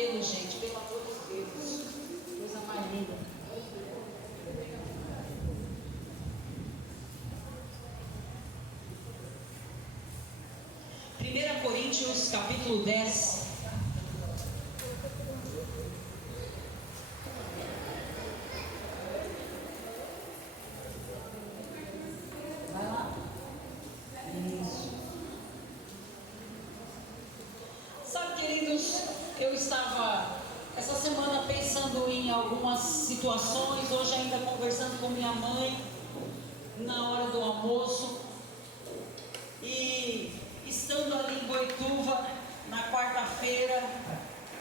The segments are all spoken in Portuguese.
cabelo, gente, pelo amor de Deus. Coisa mais linda. Primeira Coríntios, capítulo 10. Vai lá. Isso. Sabe, queridos, eu estava essa semana pensando em algumas situações, hoje ainda conversando com minha mãe, na hora do almoço, e estando ali em Boituva, na quarta-feira,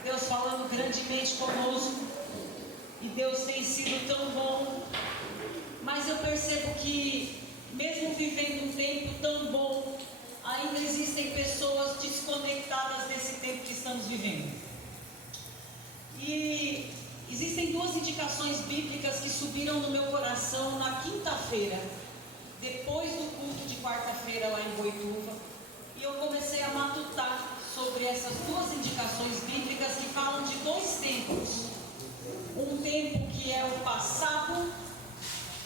Deus falando grandemente conosco, e Deus tem sido tão bom, mas eu percebo que, mesmo vivendo um tempo tão bom, ainda existem pessoas desconectadas desse tempo que estamos vivendo. E existem duas indicações bíblicas que subiram no meu coração na quinta-feira, depois do culto de quarta-feira lá em Boituva, e eu comecei a matutar sobre essas duas indicações bíblicas que falam de dois tempos. Um tempo que é o passado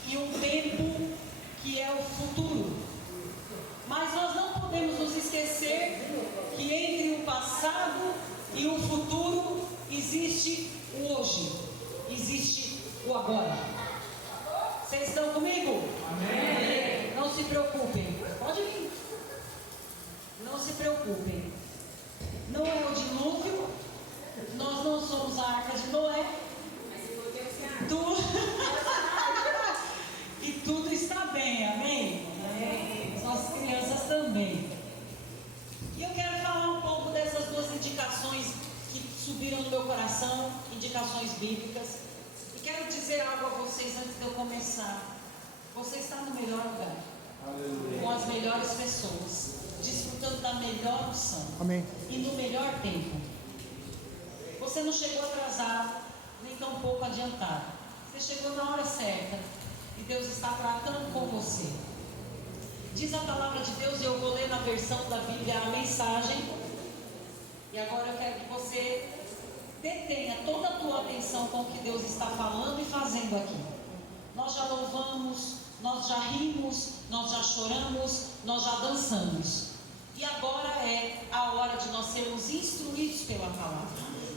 e um tempo que é o futuro. Mas nós não podemos nos esquecer que entre o passado e o futuro existe o hoje, existe o agora. Vocês estão comigo? Amém. Não se preocupem, pode vir. Não se preocupem. Não é o dilúvio, nós não somos a arca de Noé. E tudo está bem, amém? Amém. Nossas crianças também. E eu quero falar um pouco dessas duas indicações que subiram no meu coração, indicações bíblicas. E quero dizer algo a vocês antes de eu começar. Você está no melhor lugar. Aleluia. Com as melhores pessoas, desfrutando da melhor opção. Amém. E no melhor tempo. Você não chegou atrasado, nem tão pouco adiantado. Você chegou na hora certa. E Deus está tratando com você. Diz a palavra de Deus, e eu vou ler na versão da Bíblia a mensagem. E agora eu quero que você detenha toda a tua atenção com o que Deus está falando e fazendo aqui. Nós já louvamos, nós já rimos, nós já choramos, nós já dançamos. E agora é a hora de nós sermos instruídos pela palavra.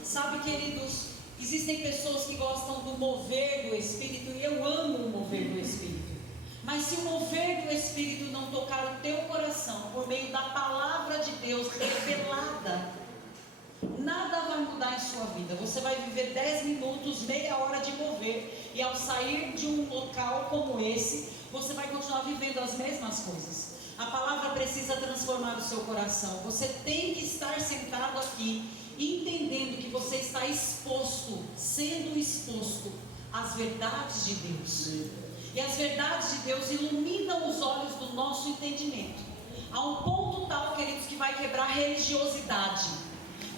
Sabe, queridos, existem pessoas que gostam do mover do Espírito, e eu amo o mover do Espírito. Mas se o mover do Espírito não tocar o teu coração por meio da palavra de Deus revelada, nada vai mudar em sua vida. Você vai viver 10 minutos, meia hora de mover, e ao sair de um local como esse, você vai continuar vivendo as mesmas coisas. A palavra precisa transformar o seu coração. Você tem que estar sentado aqui, entendendo que você está exposto, sendo exposto às verdades de Deus. E as verdades de Deus iluminam os olhos do nosso entendimento, a um ponto tal, queridos, que vai quebrar religiosidade,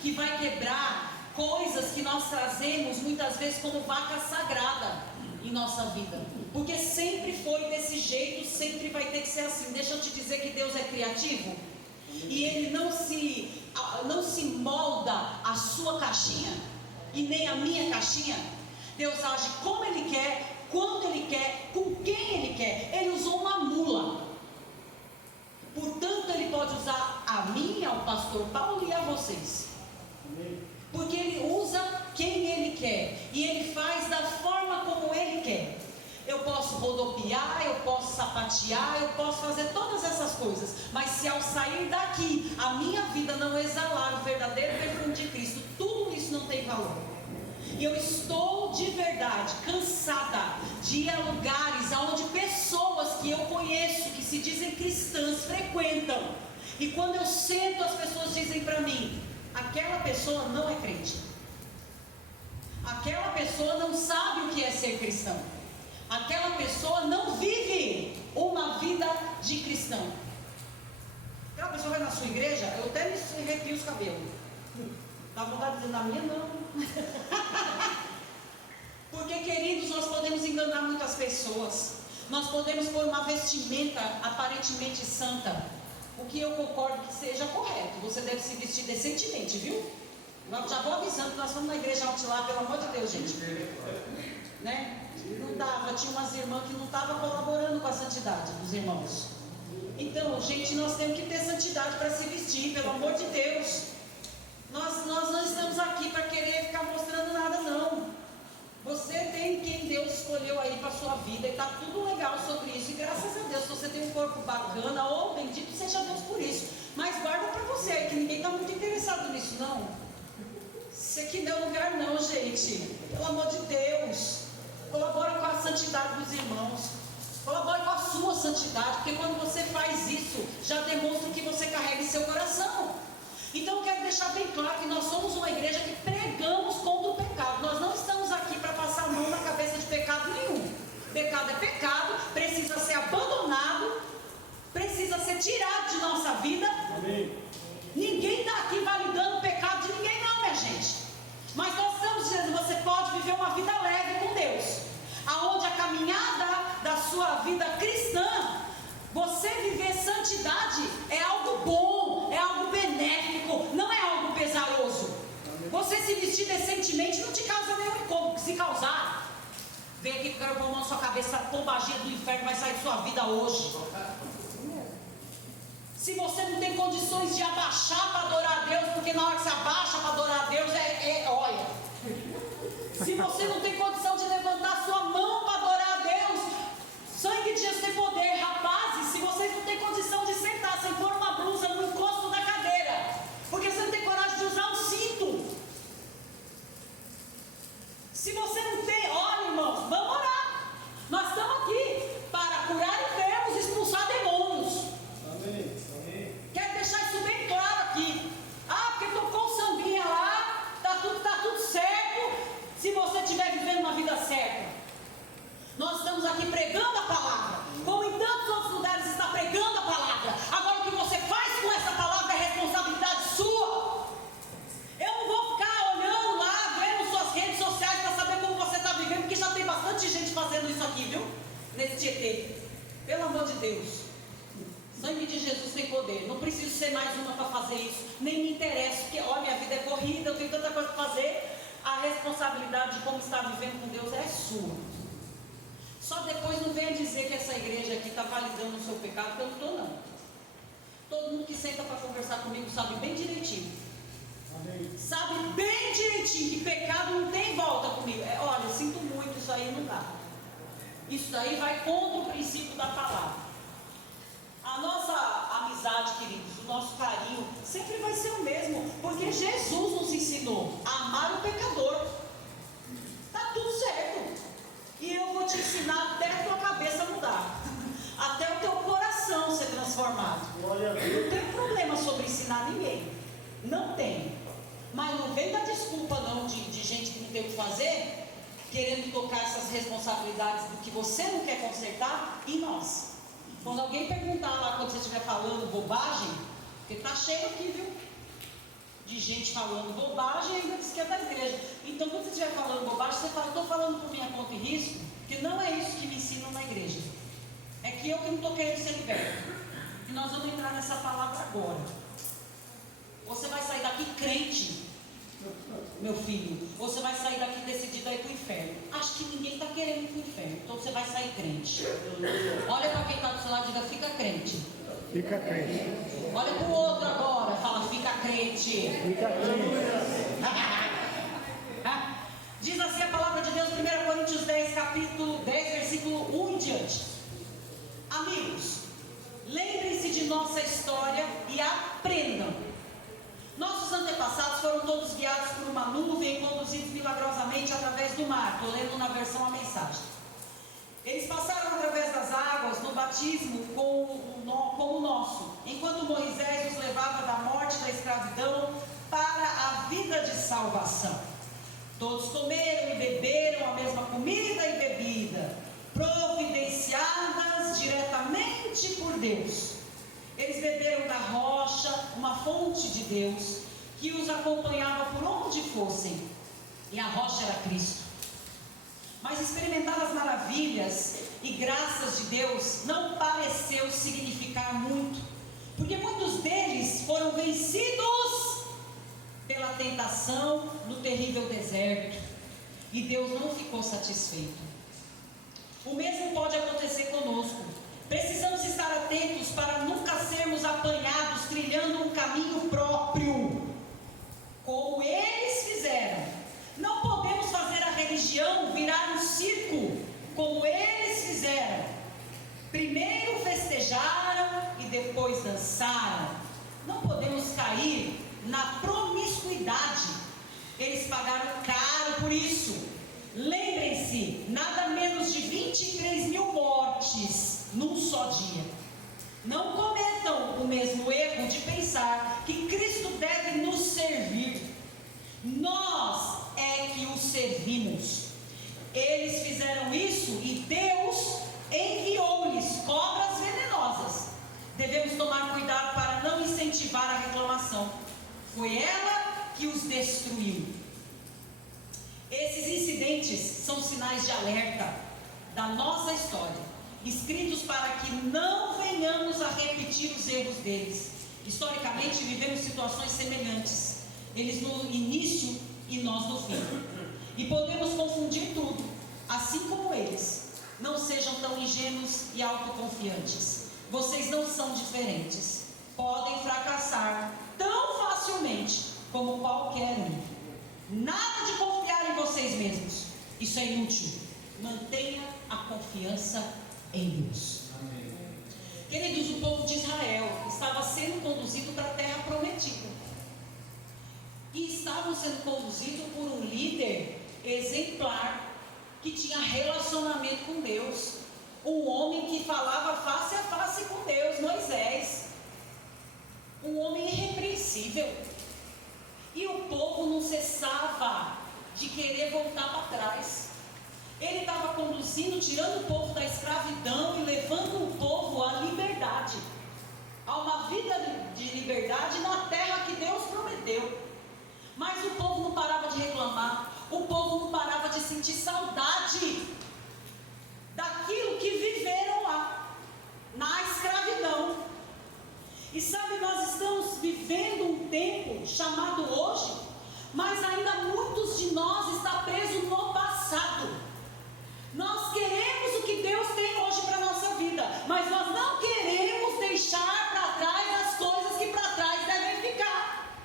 que vai quebrar coisas que nós trazemos muitas vezes como vaca sagrada em nossa vida, porque sempre foi desse jeito, sempre vai ter que ser assim. Deixa eu te dizer que Deus é criativo, e Ele não se molda a sua caixinha, e nem a minha caixinha. Deus age como Ele quer, quando Ele quer, com quem Ele quer. Ele usou uma mula, portanto Ele pode usar a mim, ao pastor Paulo e a vocês, porque Ele usa quem Ele quer, e Ele faz da forma como Ele quer. Eu posso rodopiar, eu posso sapatear, eu posso fazer todas essas coisas, mas se ao sair daqui a minha vida não exalar o verdadeiro perfume de Cristo, tudo isso não tem valor. E eu estou de verdade cansada de ir a lugares onde pessoas que eu conheço, que se dizem cristãs, frequentam, e quando eu sento, as pessoas dizem para mim: aquela pessoa não é crente, aquela pessoa não sabe o que é ser cristão, aquela pessoa não vive uma vida de cristão. Aquela pessoa vai na sua igreja, eu até me arrepio os cabelos, dá vontade de dizer: na minha não. Porque, queridos, nós podemos enganar muitas pessoas, nós podemos pôr uma vestimenta aparentemente santa, o que eu concordo que seja correto. Você deve se vestir decentemente, viu? Já vou avisando que nós fomos na igreja Outlar, pelo amor de Deus, gente. Né? Não dava, tinha umas irmãs que não estavam colaborando com a santidade dos irmãos. Então, gente, nós temos que ter santidade para se vestir, pelo amor de Deus. Nós não estamos aqui para querer ficar mostrando nada, não. Você tem quem Deus escolheu aí para a sua vida e está tudo legal sobre isso. E graças a Deus, se você tem um corpo bacana, oh, bendito seja Deus por isso. Mas guarda para você, que ninguém está muito interessado nisso, não. Isso aqui não é lugar, não, gente. Pelo amor de Deus. Colabora com a santidade dos irmãos. Colabore com a sua santidade, porque quando você faz isso, já demonstra que você carrega em seu coração. Então eu quero deixar bem claro que nós somos uma igreja que pregamos contra o pecado. Nós não estamos aqui para passar a mão na cabeça de pecado nenhum. Pecado é pecado, precisa ser abandonado, precisa ser tirado de nossa vida. Amém. Ninguém está aqui validando o pecado de ninguém não, minha gente. Mas nós estamos dizendo, você pode viver uma vida leve com Deus, aonde a caminhada da sua vida cristã, você viver santidade é algo bom, é algo benéfico, não é algo pesaroso. Você se vestir decentemente não te causa nenhum incômodo. Se causar, vem aqui que eu quero pôr a mão na sua cabeça, a pombagia do inferno vai sair de sua vida hoje. Se você não tem condições de abaixar para adorar a Deus, porque na hora que você abaixa para adorar a Deus, olha. Se você não tem condição de levantar sua mão para adorar a Deus, sangue de Jesus tem poder. Rapazes, se vocês não têm condição de sentar sem pôr uma blusa no encosto da cadeira, porque você não tem coragem de usar um cinto. Se você não tem, olha, irmãos, vamos orar. Nós estamos aqui para curar enfermos, expulsar demônios. Amém. Amém. Quero deixar isso bem claro aqui. Ah, porque tocou o sambinha lá, tá tudo certo. Se você estiver vivendo uma vida certa, nós estamos aqui pregando a palavra, como em tantos outros lugares está pregando a palavra. Agora o que você faz com essa palavra é responsabilidade sua. Eu não vou ficar olhando lá, vendo suas redes sociais para saber como você está vivendo, porque já tem bastante gente fazendo isso aqui, viu? Nesse Tietê. Pelo amor de Deus. Sangue de Jesus tem poder. Não preciso ser mais uma para fazer isso. Nem me interessa, porque ó, minha vida é corrida, eu tenho tanta coisa para fazer. A responsabilidade de como está vivendo com Deus é sua. Só depois não venha dizer que essa igreja aqui está validando o seu pecado, porque eu não estou, não. Todo mundo que senta para conversar comigo sabe bem direitinho. Amém. Sabe bem direitinho que pecado não tem volta comigo. Olha, eu sinto muito, isso aí não dá. Isso daí vai contra o princípio da palavra. A nossa amizade, queridos, o nosso carinho sempre vai ser o mesmo, porque Jesus nos ensinou a amar o pecador. Está tudo certo. E eu vou te ensinar até a tua cabeça mudar, até o teu coração ser transformado. Não tem problema sobre ensinar ninguém, não tem. Mas não vem dar desculpa não de gente que não tem o que fazer, querendo tocar essas responsabilidades do que você não quer consertar em nós. Quando alguém perguntar lá, quando você estiver falando bobagem, porque está cheio aqui, viu? De gente falando bobagem e ainda diz que é da igreja. Então, quando você estiver falando bobagem, você fala, estou falando por minha conta e risco, porque não é isso que me ensinam na igreja. É que eu que não estou querendo ser liberto. E nós vamos entrar nessa palavra agora. Você vai sair daqui crente, meu filho, ou você vai sair daqui decidido a ir para o inferno. Acho que ninguém está querendo ir para o inferno, então você vai sair crente. Olha para quem está do seu lado e diga, fica crente. Fica crente. Olha para o outro agora, fala, fica crente. Fica crente. Diz assim a palavra de Deus, 1 Coríntios 10, capítulo 10, versículo 1 em diante. Amigos, lembrem-se de nossa história e aprendam. Nossos antepassados foram todos guiados por uma nuvem e conduzidos milagrosamente através do mar. Estou lendo na versão a mensagem. Eles passaram através das águas no batismo como o nosso, enquanto Moisés os levava da morte da escravidão para a vida de salvação. Todos comeram e beberam a mesma comida e bebida, providenciadas diretamente por Deus. Eles beberam da rocha, uma fonte de Deus, que os acompanhava por onde fossem, e a rocha era Cristo. Mas experimentar as maravilhas e graças de Deus não pareceu significar muito, porque muitos deles foram vencidos pela tentação no terrível deserto, e Deus não ficou satisfeito. O mesmo pode acontecer conosco. Precisamos estar atentos para nunca sermos apanhados trilhando um caminho próprio, como eles fizeram. Não podemos fazer a religião virar um circo, como eles fizeram. Primeiro festejaram e depois dançaram. Não podemos cair na promiscuidade. Eles pagaram caro por isso. Lembrem-se, nada menos de 23 mil mortes num só dia. Não cometam o mesmo erro de pensar que Cristo deve nos servir. Nós é que o servimos. Eles fizeram isso e Deus enviou-lhes cobras venenosas. Devemos tomar cuidado para não incentivar a reclamação. Foi ela que os destruiu. Esses incidentes são sinais de alerta da nossa história, escritos para que não venhamos a repetir os erros deles. Historicamente vivemos situações semelhantes, eles no início e nós no fim, e podemos confundir tudo, assim como eles. Não sejam tão ingênuos e autoconfiantes. Vocês não são diferentes. Podem fracassar tão facilmente como qualquer um. Nada de confiar em vocês mesmos. Isso é inútil. Mantenha a confiança em Deus. Amém. Queridos, o povo de Israel estava sendo conduzido para a terra prometida. E estavam sendo conduzidos por um líder exemplar, que tinha relacionamento com Deus. Um homem que falava face a face com Deus, Moisés. Um homem irrepreensível. E o povo não cessava de querer voltar para trás. Ele estava conduzindo, tirando o povo da escravidão e levando o povo à liberdade, a uma vida de liberdade na terra que Deus prometeu. Mas o povo não parava de reclamar, o povo não parava de sentir saudade daquilo que viveram lá, na escravidão. E sabe, nós estamos vivendo um tempo chamado hoje, mas ainda muitos de nós estão presos no passado. Nós queremos o que Deus tem hoje para a nossa vida, mas nós não queremos deixar para trás as coisas que para trás devem ficar.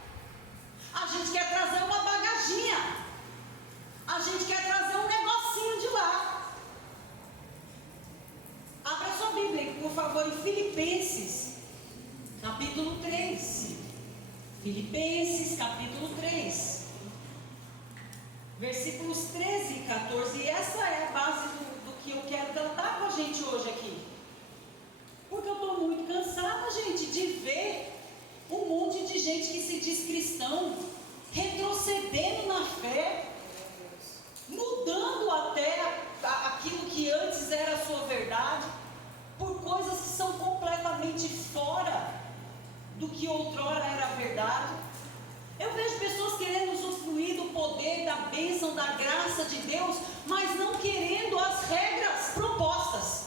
A gente quer trazer uma bagaginha, a gente quer trazer um negocinho de lá. Abra sua Bíblia, por favor, em Filipenses capítulo 3. Filipenses capítulo 3, versículos 13 e 14. E essa é a base do que eu quero tratar com a gente hoje aqui. Porque eu estou muito cansada, gente, de ver um monte de gente que se diz cristão retrocedendo na fé, mudando até aquilo que antes era a sua verdade, por coisas que são completamente fora do que outrora era a verdade. Eu vejo pessoas querendo usufruir do poder, da bênção, da graça de Deus, mas não querendo as regras propostas.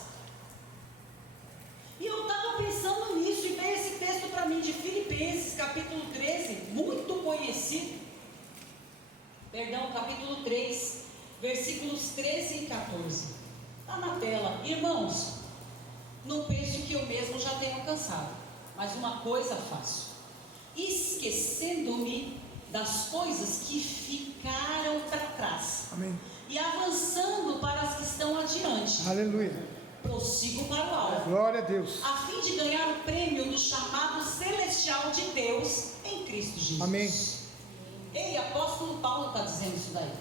E eu estava pensando nisso e veio esse texto para mim de Filipenses capítulo 13, muito conhecido. Perdão, capítulo 3, versículos 13 e 14. Está na tela. Irmãos, não pense que eu mesmo já tenho alcançado, mas uma coisa faço, esquecendo-me das coisas que ficaram para trás. Amém. E avançando para as que estão adiante. Aleluia. Prossigo para o alvo. Glória a Deus. A fim de ganhar o prêmio do chamado celestial de Deus em Cristo Jesus. Amém. Ei, apóstolo Paulo está dizendo isso daí.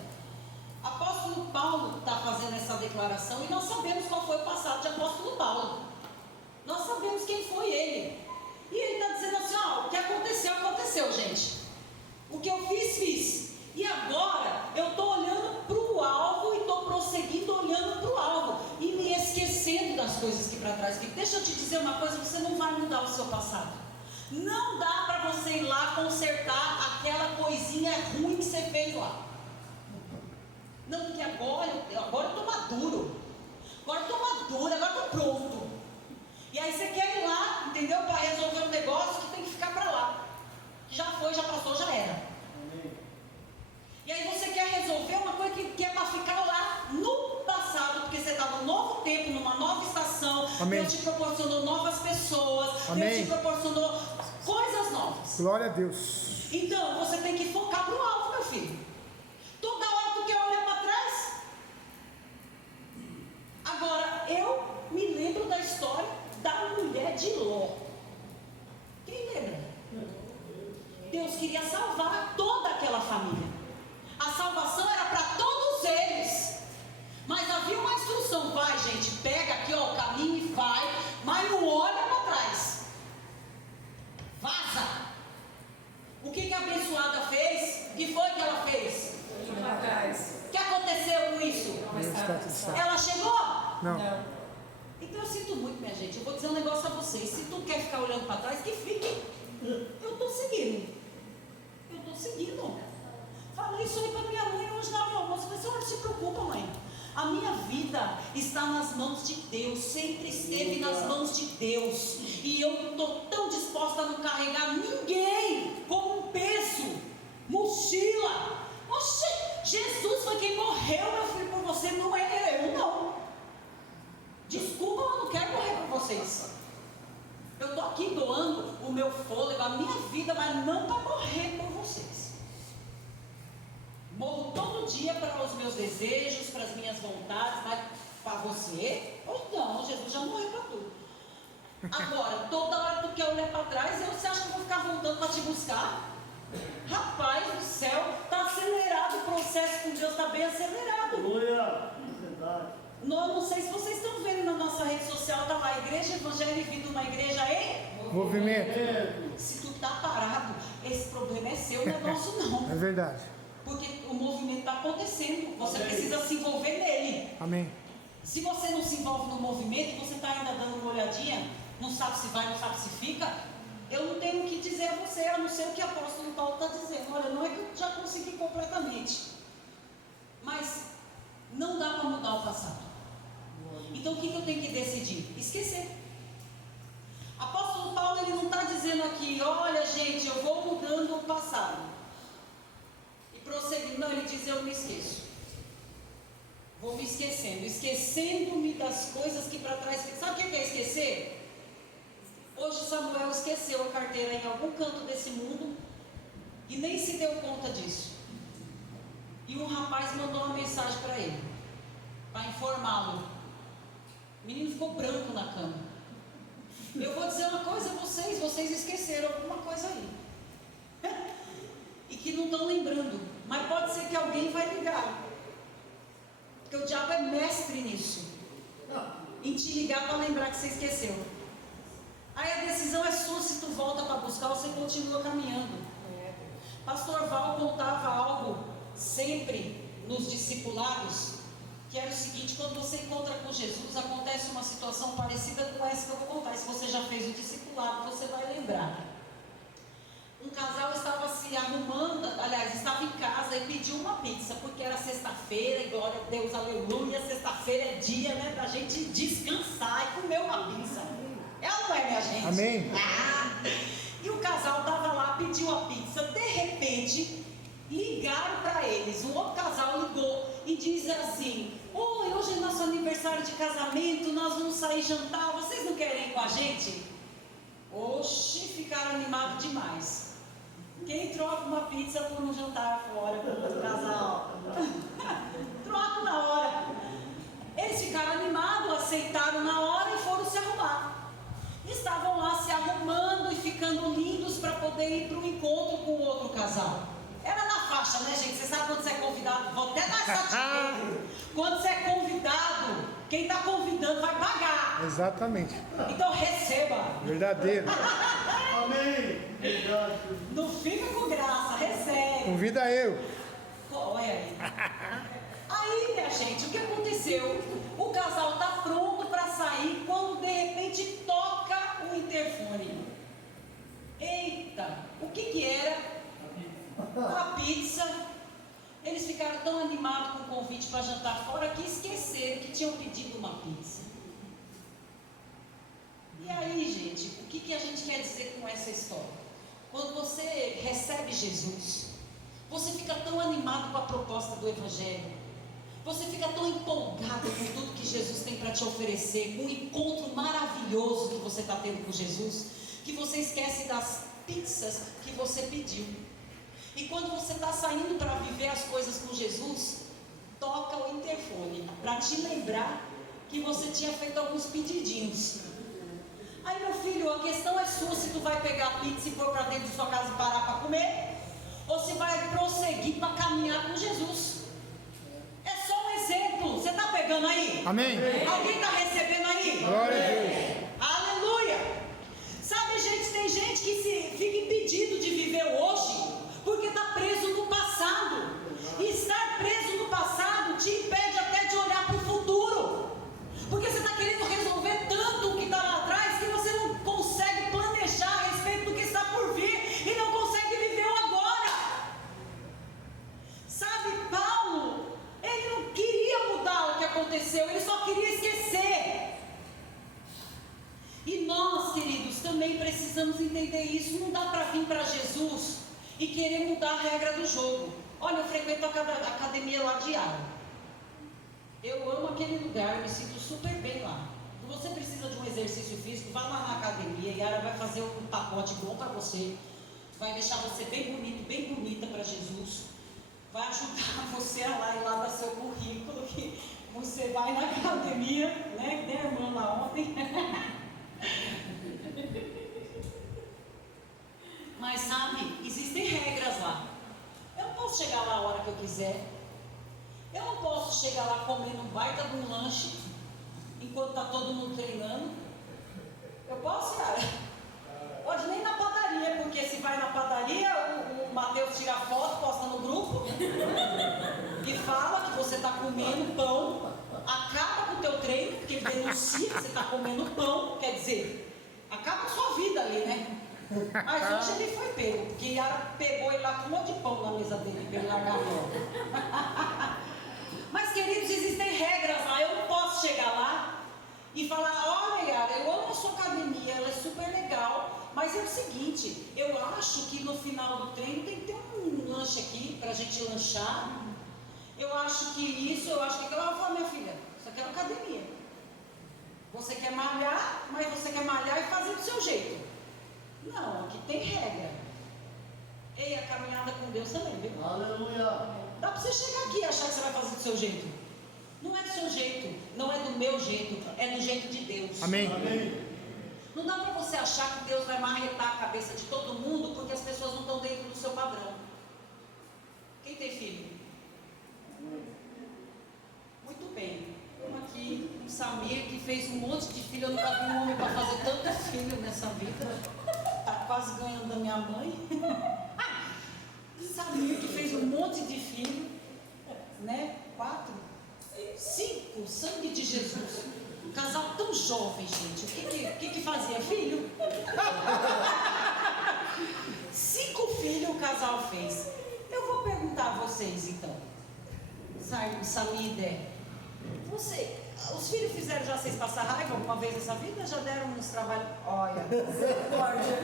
Apóstolo Paulo está fazendo essa declaração e nós sabemos qual foi o passado de apóstolo Paulo. Nós sabemos quem foi ele. E ele está dizendo assim, ó, o que aconteceu, aconteceu, gente. O que eu fiz, fiz. E agora eu estou olhando para o alvo e estou prosseguindo olhando para o alvo e me esquecendo das coisas que para trás ficam. Deixa eu te dizer uma coisa, você não vai mudar o seu passado. Não dá para você ir lá consertar aquela coisinha ruim que você fez lá. Não, porque agora eu estou maduro. Agora eu estou maduro, agora eu estou pronto. E aí você quer ir lá, entendeu? Para resolver um negócio que tem que ficar para lá. Já foi, já passou, já era. Amém. Deus te proporcionou coisas novas. Glória a Deus. Então, você tem que focar para o alvo, meu filho. Toda hora tu quer olhar para trás. Agora, eu me lembro da história da mulher de Ló. Quem lembra? Deus queria salvar toda aquela família. A salvação era para todos eles. Mas havia uma instrução: vai, gente, pega aqui ó, o caminho e vai, mas não olha para trás. Vaza. O que a abençoada fez? O que foi que ela fez? Para trás. O que aconteceu com isso? Deus está tudo certo. Ela chegou? Não. Então eu sinto muito, minha gente. Eu vou dizer um negócio a vocês. Se tu quer ficar olhando para trás, que fique. Eu estou seguindo. Eu estou seguindo. Falei isso aí para minha mãe hoje na hora do almoço. Falei, senhora, não se preocupa, mãe. A minha vida está nas mãos de Deus. Sempre esteve nas mãos de Deus. E eu não estou tão disposta a não carregar ninguém como um peso. Mochila. Oxe, Jesus foi quem morreu, meu filho, por você. Não é eu, não. Desculpa, eu não quero morrer por vocês. Eu estou aqui doando o meu fôlego, a minha vida, mas não para morrer por vocês. Morro todo dia para os meus desejos, para as minhas vontades, mas para você? Ou não, Jesus já morreu para tudo. Agora, toda hora que tu quer olhar para trás, você acha que eu vou ficar voltando para te buscar? Rapaz do céu, está acelerado o processo com Deus, está bem acelerado. Não sei se vocês estão vendo na nossa rede social, está lá, Igreja Evangélica Vida, uma igreja em Movimento. Se tu está parado, esse problema é seu, não é nosso não. É verdade. Porque o movimento está acontecendo, você precisa se envolver nele. Amém. Se você não se envolve no movimento, você está ainda dando uma olhadinha, não sabe se vai, não sabe se fica, eu não tenho o que dizer a você, a não ser o que o apóstolo Paulo está dizendo. Olha, não é que eu já consegui completamente, mas não dá para mudar o passado. Então o que eu tenho que decidir? Esquecer. Apóstolo Paulo, ele não está dizendo aqui, olha gente, eu vou mudando o passado e prosseguindo. Não, ele diz, eu me esqueço. Vou me esquecendo-me das coisas que para trás. Sabe o que é esquecer? Hoje Samuel esqueceu a carteira em algum canto desse mundo e nem se deu conta disso. E um rapaz mandou uma mensagem para ele, para informá-lo. O menino ficou branco na cama. Eu vou dizer uma coisa a vocês esqueceram alguma coisa aí. E que não estão lembrando. Mas pode ser que alguém vai ligar. Porque o diabo é mestre nisso. Em te ligar para lembrar que você esqueceu. Aí a decisão é sua se tu volta para buscar ou você continua caminhando. Pastor Val contava algo sempre nos discipulados, que era o seguinte: quando você encontra com Jesus, acontece uma situação parecida com essa que eu vou contar. E se você já fez o discipulado, você vai lembrar. Um casal estava se arrumando, aliás, estava em casa e pediu uma pizza, porque era sexta-feira, e glória a Deus, aleluia, sexta-feira é dia, né, da gente descansar e comer uma pizza. Ela não é, minha gente? Amém. E o casal estava lá, pediu a pizza, de repente, ligaram para eles, um outro casal ligou e diz assim: oi, hoje é nosso aniversário de casamento, nós vamos sair jantar, vocês não querem ir com a gente? Oxi, ficaram animados demais. Quem troca uma pizza por um jantar fora com o casal? Troca na hora. Eles ficaram animados, aceitaram na hora e foram se arrumar. Estavam lá se arrumando e ficando lindos para poder ir para o encontro com o outro casal. Era na faixa, né, gente? Você sabe quando você é convidado? Vou até dar essa dica. Quando você é convidado, quem está convidando vai pagar. Exatamente. Então receba. Verdadeiro. Amém. Não fica com graça, recebe. Convida eu. Olha aí. Aí, minha gente, o que aconteceu? O casal está pronto para sair quando de repente toca o interfone. Eita, o que era? A pizza. Eles ficaram tão animados com o convite para jantar fora que esqueceram que tinham pedido uma pizza. E aí, gente, o que a gente quer dizer com essa história? Quando você recebe Jesus, você fica tão animado com a proposta do Evangelho. Você fica tão empolgado com tudo que Jesus tem para te oferecer, com o encontro maravilhoso que você está tendo com Jesus, que você esquece das pizzas que você pediu. E quando você está saindo para viver as coisas com Jesus, toca o interfone para te lembrar que você tinha feito alguns pedidinhos. Aí, meu filho, a questão é sua se tu vai pegar a pizza e pôr para dentro de sua casa e parar para comer, ou se vai prosseguir para caminhar com Jesus. É só um exemplo. Você está pegando aí? Amém. Alguém está recebendo aí? Glória a Deus. Aleluia. Sabe, gente, tem gente que fica impedido de viver hoje porque está preso no passado. E estar preso no passado te impede até de olhar para o futuro, porque você está querendo resolver tanto o que está lá atrás que você não consegue planejar a respeito do que está por vir e não consegue viver o agora. Sabe, Paulo, ele não queria mudar o que aconteceu, ele só queria esquecer. E nós, queridos, também precisamos entender isso. Não dá para vir para Jesus e querer mudar a regra do jogo. Olha, eu frequento a academia lá de Yara. Eu amo aquele lugar, eu me sinto super bem lá. Se você precisa de um exercício físico, vá lá na academia. Yara vai fazer um pacote bom para você, vai deixar você bem bonito, bem bonita para Jesus, vai ajudar você a lá e lá dar seu currículo, que você vai na academia, né? Que nem a irmã lá ontem. Mas sabe, existem regras lá. Eu não posso chegar lá a hora que eu quiser. Eu não posso chegar lá comendo um baita de um lanche enquanto está todo mundo treinando. Eu posso, Yara? Pode nem na padaria, porque se vai na padaria, o Mateus tira foto, posta no grupo e fala que você está comendo pão, acaba com o teu treino, porque denuncia que você está comendo pão, quer dizer, acaba com a sua vida ali, né? Mas hoje ele foi pego, porque Yara pegou ele lá com um monte de pão na mesa dele, para ele largar logo. Mas, queridos, existem regras lá. Eu não posso chegar lá e falar: olha, Yara, eu amo a sua academia, ela é super legal, mas é o seguinte, eu acho que no final do treino tem que ter um lanche aqui para a gente lanchar. Eu acho que isso, eu acho que aquilo. Ela vai falar: minha filha, isso aqui é uma academia. Você quer malhar, mas você quer malhar e fazer do seu jeito. Não, aqui tem regra. Ei, a caminhada com Deus também, viu? Aleluia. Dá para você chegar aqui e achar que você vai fazer do seu jeito. Não é do seu jeito, não é do meu jeito, é do jeito de Deus. Amém. Amém. Não dá para você achar que Deus vai marretar a cabeça de todo mundo porque as pessoas não estão dentro do seu padrão. Quem tem filho? Muito bem. Estamos aqui com Samir, que fez um monte de filho. Eu nunca vi um homem para fazer tanto filho nessa vida. Está quase ganhando da minha mãe. Samir, que fez um monte de filho, né? 4, 5, sangue de Jesus. Um casal tão jovem, gente. O que fazia? Filho. 5 filhos o casal fez. Eu vou perguntar a vocês, então. Samir e Dé. Os filhos fizeram já vocês passar raiva alguma vez nessa vida? Já deram uns trabalhos? Olha.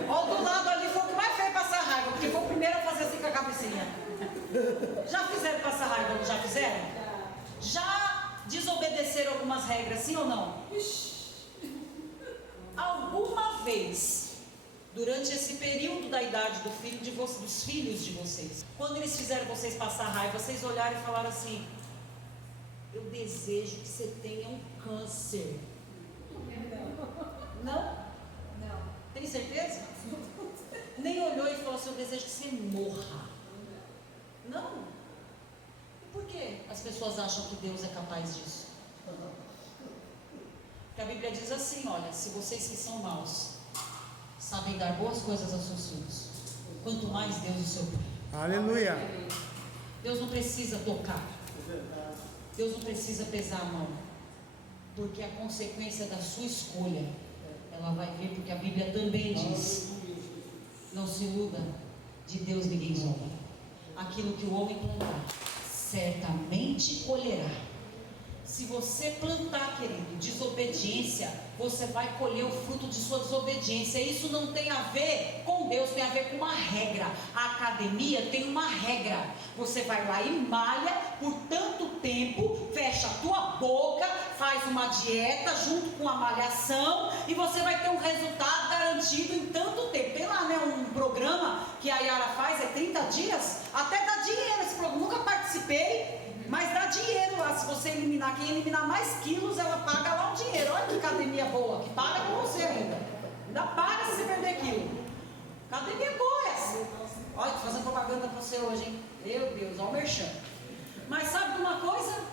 Ó, do lado ali foi o que mais fez passar raiva, porque foi o primeiro a fazer assim com a cabecinha. Já fizeram passar raiva, não já fizeram? Já desobedeceram algumas regras, sim ou não? Alguma vez, durante esse período da idade dos filhos de vocês, quando eles fizeram vocês passar raiva, vocês olharam e falaram assim: eu desejo que você tenha um câncer. Não? Não. Tem certeza? Nem olhou e falou assim: eu desejo que você morra. Não. E por que as pessoas acham que Deus é capaz disso? Porque a Bíblia diz assim: olha, se vocês que são maus sabem dar boas coisas aos seus filhos, quanto mais Deus, o seu Pai. Aleluia. Deus não precisa tocar. Deus não precisa pesar a mão, porque a consequência da sua escolha, ela vai vir, porque a Bíblia também diz: não se iluda, de Deus ninguém zomba. Aquilo que o homem plantar, certamente colherá. Se você plantar, querido, desobediência, você vai colher o fruto de sua desobediência. Isso não tem a ver com Deus, tem a ver com uma regra. A academia tem uma regra. Você vai lá e malha por tanto tempo, fecha a tua boca, faz uma dieta junto com a malhação e você vai ter um resultado garantido em tanto tempo. Tem lá, né, um programa que a Yara faz, é 30 dias, até dá dinheiro esse programa. Nunca participei, mas dá dinheiro lá. Se você eliminar, quem eliminar mais quilos, ela paga lá um dinheiro. Olha que academia boa, que paga com você ainda paga se você perder quilo. Academia boa essa. Olha, estou fazendo propaganda para você hoje, hein? Meu Deus, olha o merchan. Mas sabe de uma coisa?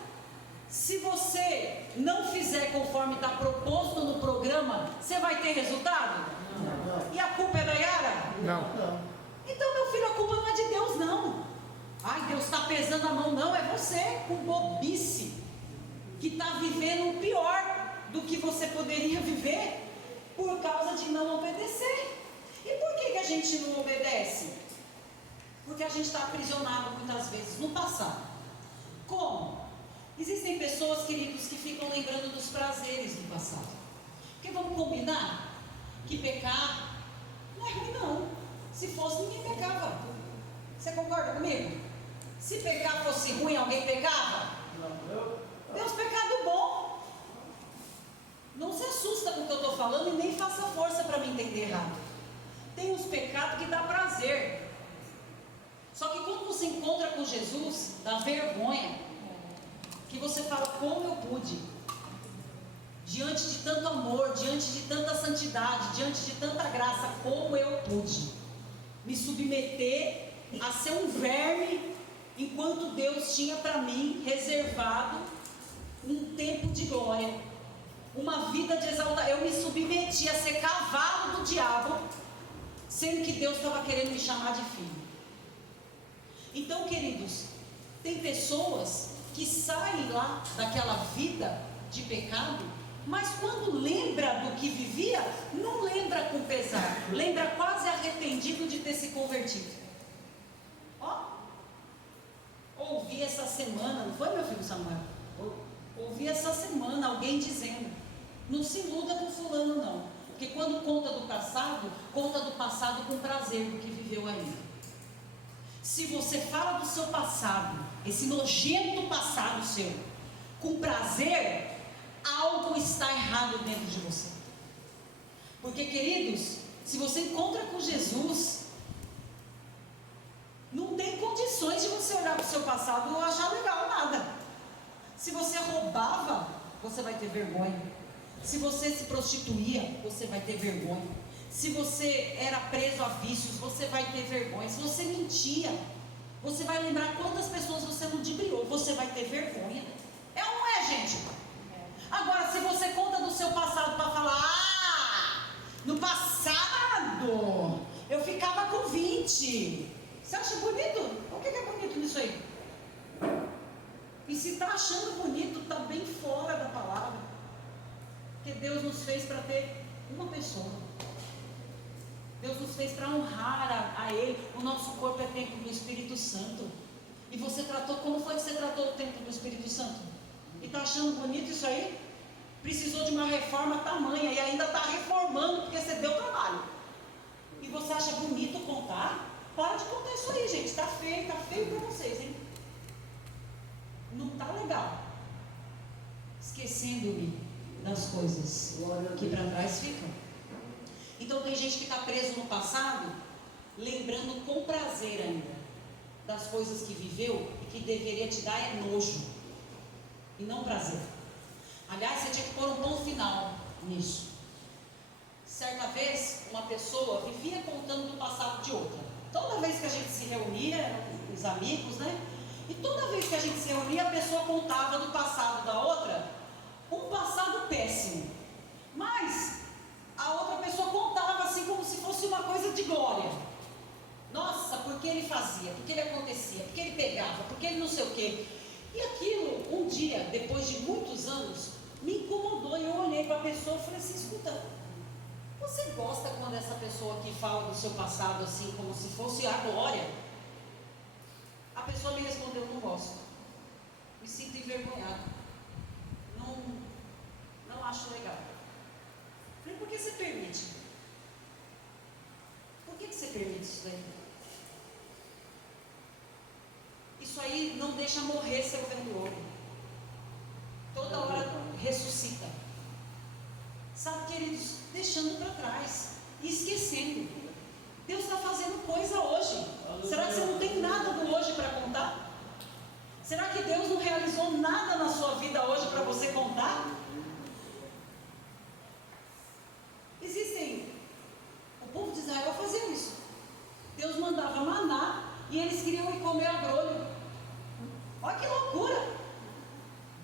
Se você não fizer conforme está proposto no programa, você vai ter resultado? Não. E a culpa é da Yara? Não. Então, meu filho, a culpa não é de Deus, não. Ai, Deus está pesando a mão, não. É você, com bobice, que está vivendo o pior do que você poderia viver por causa de não obedecer. E por que a gente não obedece? Porque a gente está aprisionado muitas vezes no passado. Como? Existem pessoas, queridos, que ficam lembrando dos prazeres do passado. Porque vamos combinar que pecar não é ruim, não. Se fosse, ninguém pecava. Você concorda comigo? Se pecar fosse ruim, alguém pecava? Deus, pecado bom. Não se assusta com o que eu estou falando e nem faça força para me entender errado. Tem uns pecados que dá prazer. Só que quando você encontra com Jesus, dá vergonha. Que você fala, como eu pude? Diante de tanto amor, diante de tanta santidade, diante de tanta graça, como eu pude me submeter a ser um verme, enquanto Deus tinha para mim reservado um tempo de glória, uma vida de exaltação. Eu me submeti a ser cavalo do diabo, sendo que Deus estava querendo me chamar de filho. Então, queridos, tem pessoas que saem lá daquela vida de pecado, mas quando lembra do que vivia, não lembra com pesar, lembra quase arrependido de ter se convertido. Ó, ouvi essa semana, não foi, meu filho Samuel? Ouvi essa semana alguém dizendo, não se iluda com fulano não, porque quando conta do passado com prazer do que viveu ainda. Se você fala do seu passado, esse nojento passado seu, com prazer, algo está errado dentro de você. Porque, queridos, se você encontra com Jesus, não tem condições de você olhar para o seu passado e não achar legal nada. Se você roubava, você vai ter vergonha. Se você se prostituía, você vai ter vergonha. Se você era preso a vícios, você vai ter vergonha. Se você mentia, você vai lembrar quantas pessoas você ludibriou, você vai ter vergonha. É ou não é, gente? Agora, se você conta do seu passado para falar, no passado, eu ficava com 20. Você acha bonito? O que é bonito nisso aí? E se está achando bonito, está bem fora da palavra. Porque Deus nos fez para ter uma pessoa. Deus nos fez para honrar a Ele. O nosso corpo é templo do Espírito Santo. E você tratou, como foi que você tratou o templo do Espírito Santo? E está achando bonito isso aí? Precisou de uma reforma tamanha e ainda está reformando porque você deu trabalho. E você acha bonito contar? Para de contar isso aí, gente. Está feio para vocês, hein? Não está legal. Esquecendo-me das coisas que para trás ficam. Então tem gente que está preso no passado, lembrando com prazer ainda das coisas que viveu e que deveria te dar é nojo e não prazer. Aliás, você tinha que pôr um ponto final nisso. Certa vez, uma pessoa vivia contando do passado de outra. Toda vez que a gente se reunia, os amigos, né? E toda vez que a gente se reunia, a pessoa contava do passado da outra, um passado péssimo. Mas a outra pessoa contava assim como se fosse uma coisa de glória. Nossa, porque ele fazia, porque ele acontecia, porque ele pegava, porque ele não sei o quê. E aquilo, um dia, depois de muitos anos, me incomodou. E eu olhei para a pessoa e falei assim, escuta, você gosta quando essa pessoa aqui fala do seu passado assim, como se fosse a glória? A pessoa me respondeu, não gosto. Me sinto envergonhado. não acho legal. Falei, por que você permite? Por que você permite isso daí? Isso aí não deixa morrer seu vendedor. Toda hora ressuscita. Sabe, queridos, deixando para trás e esquecendo. Deus está fazendo coisa hoje. Será que você não tem nada do hoje para contar? Será que Deus não realizou nada na sua vida hoje para você contar? O povo de Israel fazia isso. Deus mandava maná e eles queriam ir comer abrolho. Olha que loucura!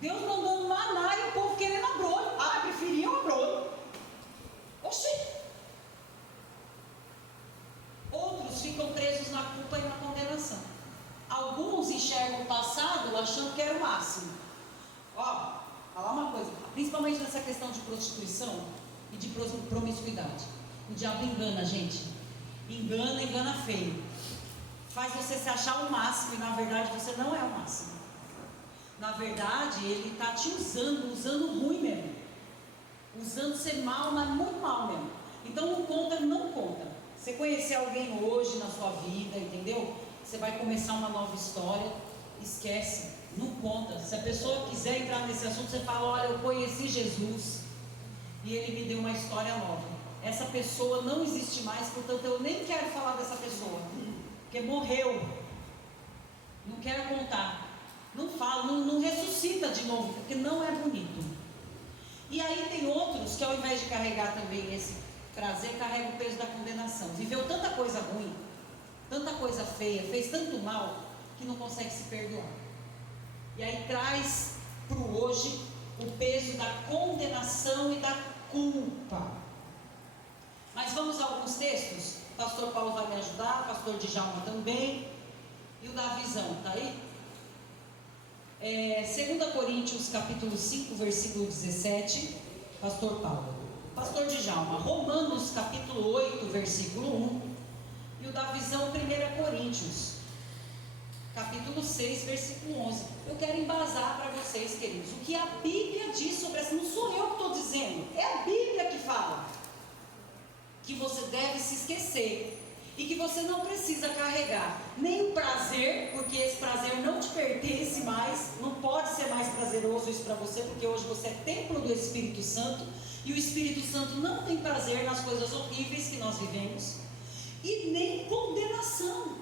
Deus mandando maná e o povo querendo abrolho. Preferiam abrolho. Oxi! Outros ficam presos na culpa e na condenação. Alguns enxergam o passado achando que era o máximo. Falar uma coisa, principalmente nessa questão de prostituição e de promiscuidade. O diabo engana a gente. Engana feio. Faz você se achar o máximo e na verdade você não é o máximo. Na verdade, ele está te usando ruim mesmo. Usando ser mal, mas muito mal mesmo. Então não conta. Você conhecer alguém hoje na sua vida, entendeu? Você vai começar uma nova história. Esquece, não conta. Se a pessoa quiser entrar nesse assunto, você fala, olha, eu conheci Jesus e ele me deu uma história nova. Essa pessoa não existe mais, portanto eu nem quero falar dessa pessoa, porque morreu. Não quero contar. Não fala, não ressuscita de novo, porque não é bonito. E aí tem outros que ao invés de carregar também esse prazer, carregam o peso da condenação. Viveu tanta coisa ruim, tanta coisa feia, fez tanto mal, que não consegue se perdoar. E aí traz para o hoje o peso da condenação e da culpa. Mas vamos a alguns textos. O pastor Paulo vai me ajudar, o pastor Djalma também, e o Davizão, está aí? 2 Coríntios capítulo 5, versículo 17, pastor Paulo. Pastor Djalma, Romanos capítulo 8, versículo 1, e o Davizão 1 Coríntios capítulo 6, versículo 11. Eu quero embasar para vocês, queridos, o que a Bíblia diz sobre essa. Não sou eu que estou dizendo, é a Bíblia que fala que você deve se esquecer e que você não precisa carregar nem o prazer, porque esse prazer não te pertence mais, não pode ser mais prazeroso isso para você, porque hoje você é templo do Espírito Santo, e o Espírito Santo não tem prazer nas coisas horríveis que nós vivemos, e nem condenação.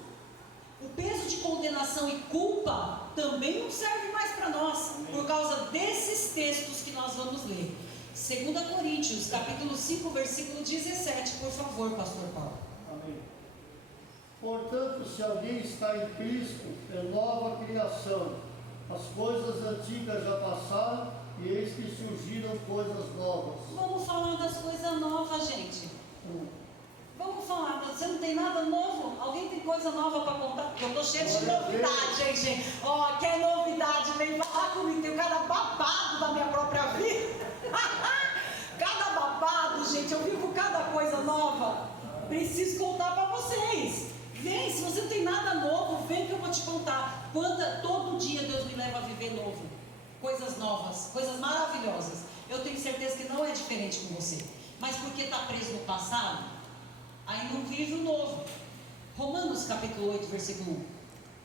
O peso de condenação e culpa também não serve mais para nós, por causa desses textos que nós vamos ler. 2 Coríntios, capítulo 5, versículo 17, por favor, pastor Paulo. Amém. Portanto, se alguém está em Cristo, é nova criação. As coisas antigas já passaram e eis que surgiram coisas novas. Vamos falar das coisas novas, gente. Vamos falar, você não tem nada novo? Alguém tem coisa nova para contar? Porque eu estou cheio de novidade, hein, gente? Quer novidade? Vem falar comigo. Tem cada babado da minha própria vida. Cada babado, gente. Eu vivo cada coisa nova. Preciso contar para vocês. Vem, se você não tem nada novo, vem que eu vou te contar. Todo dia Deus me leva a viver novo. Coisas novas, coisas maravilhosas. Eu tenho certeza que não é diferente com você. Mas porque está preso no passado, aí não vive o novo. Romanos capítulo 8, versículo 1.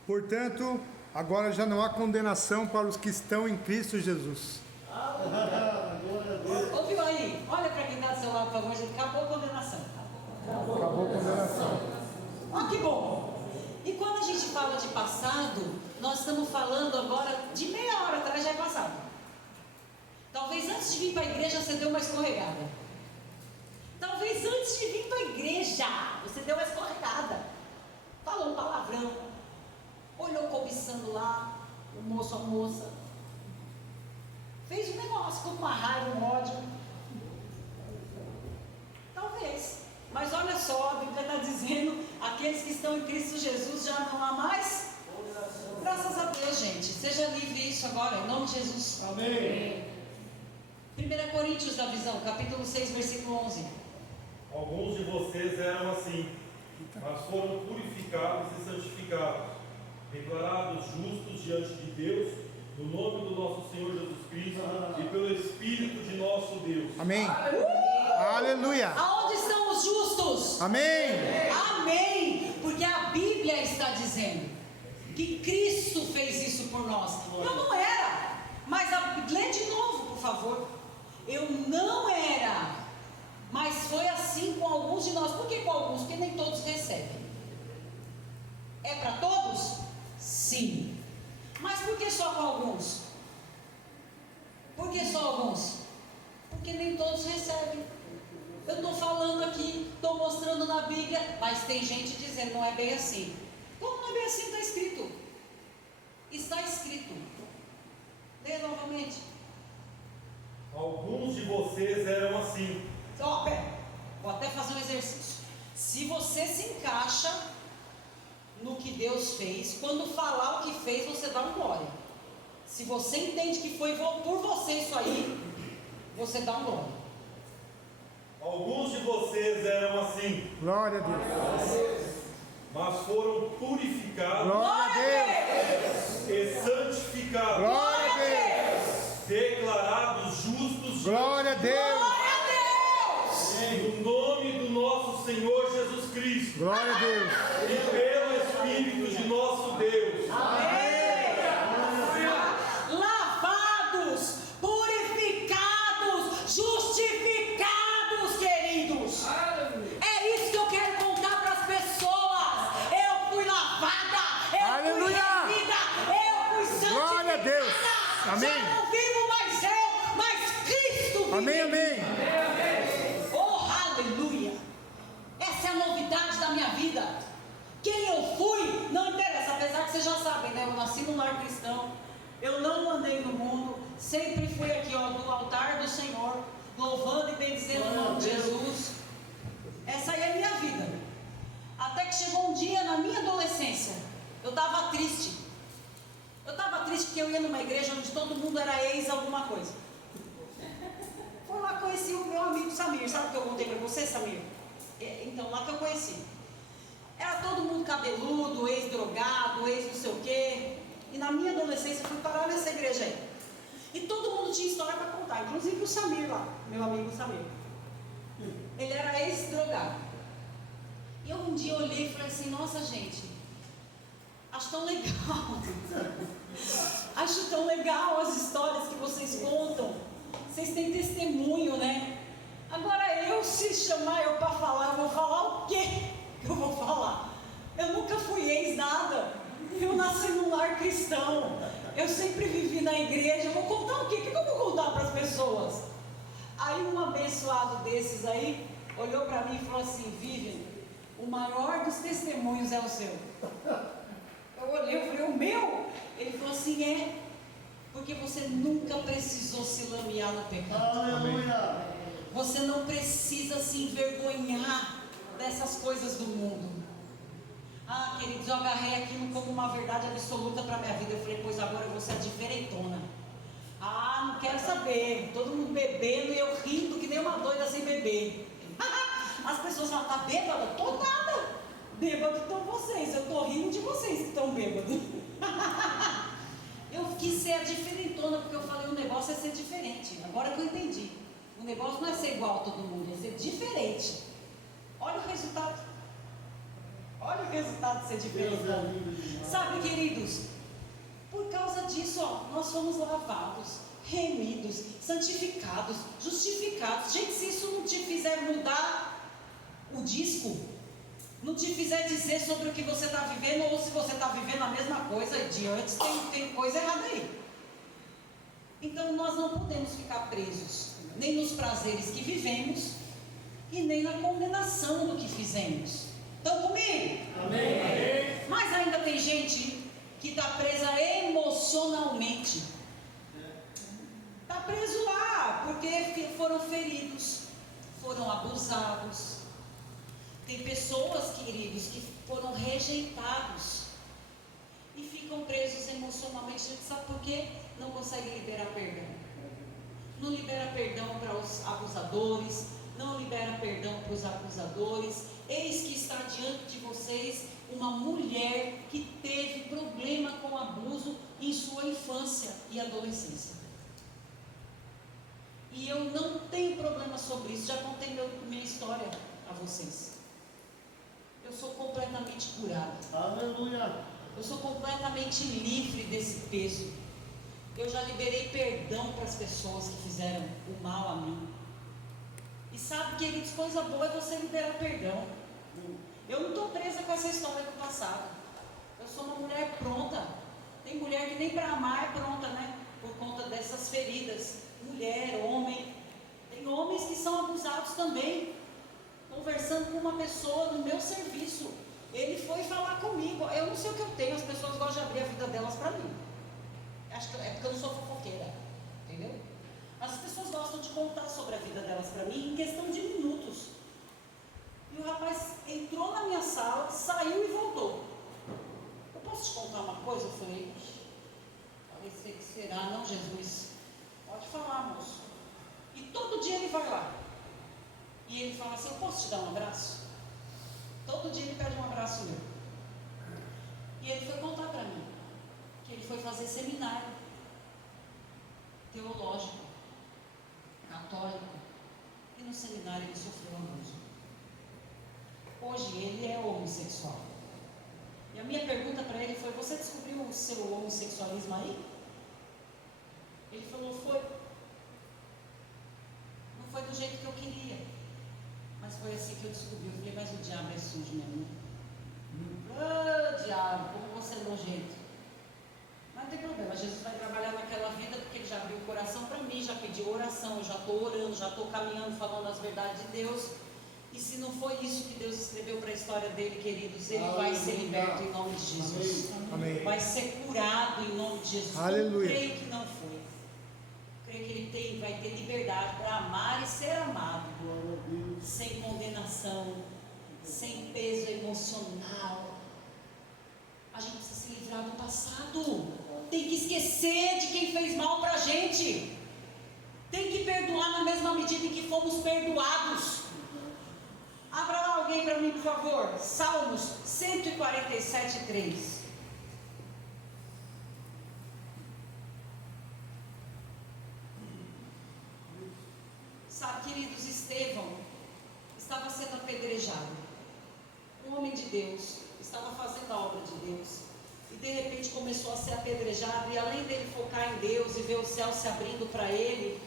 Portanto, agora já não há condenação para os que estão em Cristo Jesus. Ouviu aí? Olha para quem está do seu lado, por favor, gente. Acabou a condenação. Acabou a condenação. Olha que bom. E quando a gente fala de passado, nós estamos falando agora de meia hora atrás, já é passado. Talvez antes de vir para a igreja você deu uma escorregada. Talvez antes de vir para a igreja você deu uma escorregada. Falou um palavrão. Olhou cobiçando lá o moço ou a moça. Fez um negócio, ficou com uma raiva, um ódio. Talvez. Mas olha só, a Bíblia está dizendo: aqueles que estão em Cristo Jesus já não há mais. Graças a Deus, gente. Seja livre isso agora, em nome de Jesus. Amém. 1 Coríntios da visão, capítulo 6, versículo 11. Alguns de vocês eram assim, mas foram purificados e santificados, declarados justos diante de Deus no nome do nosso Senhor Jesus Cristo e pelo Espírito de nosso Deus. Amém. Aleluia. Aonde estão os justos? Amém. Amém. Porque a Bíblia está dizendo que Cristo fez isso por nós. Eu não era. Mas lê de novo, por favor. Eu não era. Mas foi assim com alguns de nós. Por que com alguns? Porque nem todos recebem. É para todos? Sim. Mas por que só com alguns? Por que só alguns? Porque nem todos recebem. Eu estou falando aqui, estou mostrando na Bíblia, mas tem gente dizendo, não é bem assim. Como não é bem assim? Está escrito. Está escrito. Lê novamente. Alguns de vocês eram assim. Ó, pera, vou até fazer um exercício. Se você se encaixa no que Deus fez, quando falar o que fez, você dá um glória. Se você entende que foi por você isso aí, você dá um glória. Alguns de vocês eram assim, Glória a Deus. mas foram purificados Glória a Deus. e santificados, Glória a Deus. declarados justos Glória a Deus. Glória a Deus! no nome do nosso Senhor Jesus Cristo Glória a Deus. e pelo Espírito de nosso Deus. Lavados, purificados, justificados, queridos. É isso que eu quero contar para as pessoas. Eu fui lavada, eu Aleluia. fui remida, eu fui santificada. Glória a Deus. Amém. Já não vivo mais eu, mas Cristo vive. Amém, amém. Oh, aleluia. Essa é a novidade da minha vida. Quem eu fui, não interessa, apesar que vocês já sabem, né? Eu nasci num lar cristão, eu não andei no mundo, sempre fui aqui, ó, no altar do Senhor, louvando e bendizendo o nome de Jesus. Essa aí é a minha vida. Até que chegou um dia na minha adolescência, eu estava triste. Eu estava triste porque eu ia numa igreja onde todo mundo era ex alguma coisa. Foi lá que conheci o meu amigo Samir, sabe o que eu contei para você, Samir? Então, lá que eu conheci. Era todo mundo cabeludo, ex-drogado, ex não sei o quê. E na minha adolescência eu fui parar nessa igreja aí. E todo mundo tinha história para contar, inclusive o Samir lá, meu amigo Samir. Ele era ex-drogado. E eu um dia olhei e falei assim, nossa gente, acho tão legal. Acho tão legal as histórias que vocês contam. Vocês têm testemunho, né? Agora eu, se chamar eu para falar, eu vou falar o quê? Eu vou falar. Eu nunca fui ex nada. Eu nasci num lar cristão. Eu sempre vivi na igreja. Eu vou contar o quê? O que eu vou contar para as pessoas? Aí um abençoado desses aí olhou para mim e falou assim, Vivian, o maior dos testemunhos é o seu. Eu olhei e falei, o meu? Ele falou assim, é, porque você nunca precisou se lamear no pecado. Aleluia. Você não precisa se envergonhar dessas coisas do mundo. Ah, queridos, eu agarrei aquilo como uma verdade absoluta para a minha vida. Eu falei, pois agora eu vou ser a diferentona. Ah, não quero saber. Todo mundo bebendo e eu rindo que nem uma doida sem beber. As pessoas falam, tá bêbada? Tô nada. Bêbado estão vocês. Eu tô rindo de vocês que estão bêbados. Eu quis ser a diferentona, porque eu falei, o negócio é ser diferente. Agora que eu entendi. O negócio não é ser igual a todo mundo, é ser diferente. Olha o resultado. Olha o resultado de ser diferente. Sabe, queridos, por causa disso, ó, nós fomos lavados, remidos, santificados, justificados. Gente, se isso não te fizer mudar o disco, não te fizer dizer sobre o que você está vivendo, ou se você está vivendo a mesma coisa de antes, tem coisa errada aí. Então nós não podemos ficar presos, nem nos prazeres que vivemos, e nem na condenação do que fizemos. Estão comigo? Amém. Mas ainda tem gente que está presa emocionalmente. Está preso lá, porque foram feridos, foram abusados. Tem pessoas, queridos, que foram rejeitados e ficam presos emocionalmente. A gente sabe por quê? Não consegue liberar perdão. Não libera perdão para os abusadores, não libera perdão para os acusadores. Eis que está diante de vocês uma mulher que teve problema com abuso em sua infância e adolescência. E eu não tenho problema sobre isso, já contei minha história a vocês. Eu sou completamente curada. Aleluia. Eu sou completamente livre desse peso. Eu já liberei perdão para as pessoas que fizeram o mal a mim. E sabe, queridos, coisa boa é você liberar perdão. Eu não estou presa com essa história do passado. Eu sou uma mulher pronta. Tem mulher que nem para amar é pronta, né? Por conta dessas feridas. Mulher, homem. Tem homens que são abusados também. Conversando com uma pessoa no meu serviço. Ele foi falar comigo. Eu não sei o que eu tenho. As pessoas gostam de abrir a vida delas para mim. Acho que é porque eu não sou fofoqueira. Entendeu? As pessoas gostam de contar sobre a vida delas para mim em questão de minutos. E o rapaz entrou na minha sala, saiu e voltou. Eu posso te contar uma coisa? Eu falei, sei que será, não, Jesus? Pode falar, moço. E todo dia ele vai lá. E ele fala assim, eu posso te dar um abraço? Todo dia ele pede um abraço meu. E ele foi contar para mim que ele foi fazer seminário teológico, católico, e no seminário ele sofreu abuso. Hoje ele é homossexual. E a minha pergunta para ele foi, você descobriu o seu homossexualismo aí? Ele falou, foi. Não foi do jeito que eu queria, mas foi assim que eu descobri. Eu falei, mas o diabo é sujo mesmo. Diabo, como você é nojento. Mas não tem problema, Jesus vai trabalhar naquela vida, porque ele já abriu o coração para mim, já pediu oração, eu já estou orando, já estou caminhando, falando as verdades de Deus. E se não foi isso que Deus escreveu para a história dele, queridos, ele vai ser liberto em nome de Jesus. Amém. Vai ser curado em nome de Jesus. Aleluia. Eu creio que não foi. Eu creio que ele vai ter liberdade para amar e ser amado, sem condenação, sem peso emocional. A gente precisa se livrar do passado. Tem que esquecer de quem fez mal para a gente. Tem que perdoar na mesma medida em que fomos perdoados. Abra lá alguém para mim, por favor. Salmos 147, 3. Sabe, queridos, Estevão estava sendo apedrejado. Um homem de Deus, estava fazendo a obra de Deus. E de repente começou a ser apedrejado. E além dele focar em Deus e ver o céu se abrindo para ele,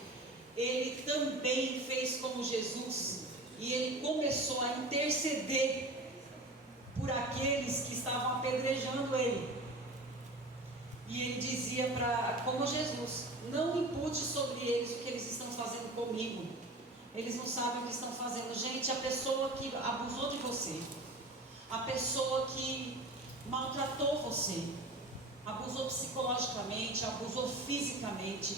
ele também fez como Jesus. E ele começou a interceder por aqueles que estavam apedrejando ele. E ele dizia como Jesus, não impute sobre eles o que eles estão fazendo comigo. Eles não sabem o que estão fazendo. Gente, a pessoa que abusou de você, a pessoa que maltratou você, abusou psicologicamente, abusou fisicamente,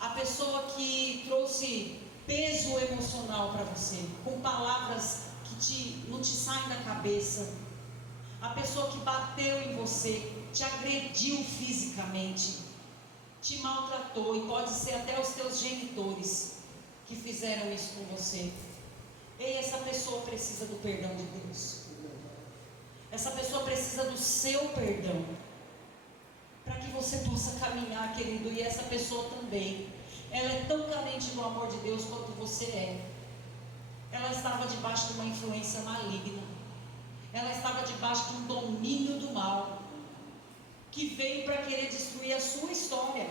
a pessoa que trouxe peso emocional para você, com palavras que não te saem da cabeça, a pessoa que bateu em você, te agrediu fisicamente, te maltratou, e pode ser até os teus genitores que fizeram isso com você. E essa pessoa precisa do perdão de Deus. Essa pessoa precisa do seu perdão, para que você possa caminhar, querido. E essa pessoa também, ela é tão carente do amor de Deus quanto você é. Ela estava debaixo de uma influência maligna. Ela estava debaixo de um domínio do mal, que veio para querer destruir a sua história.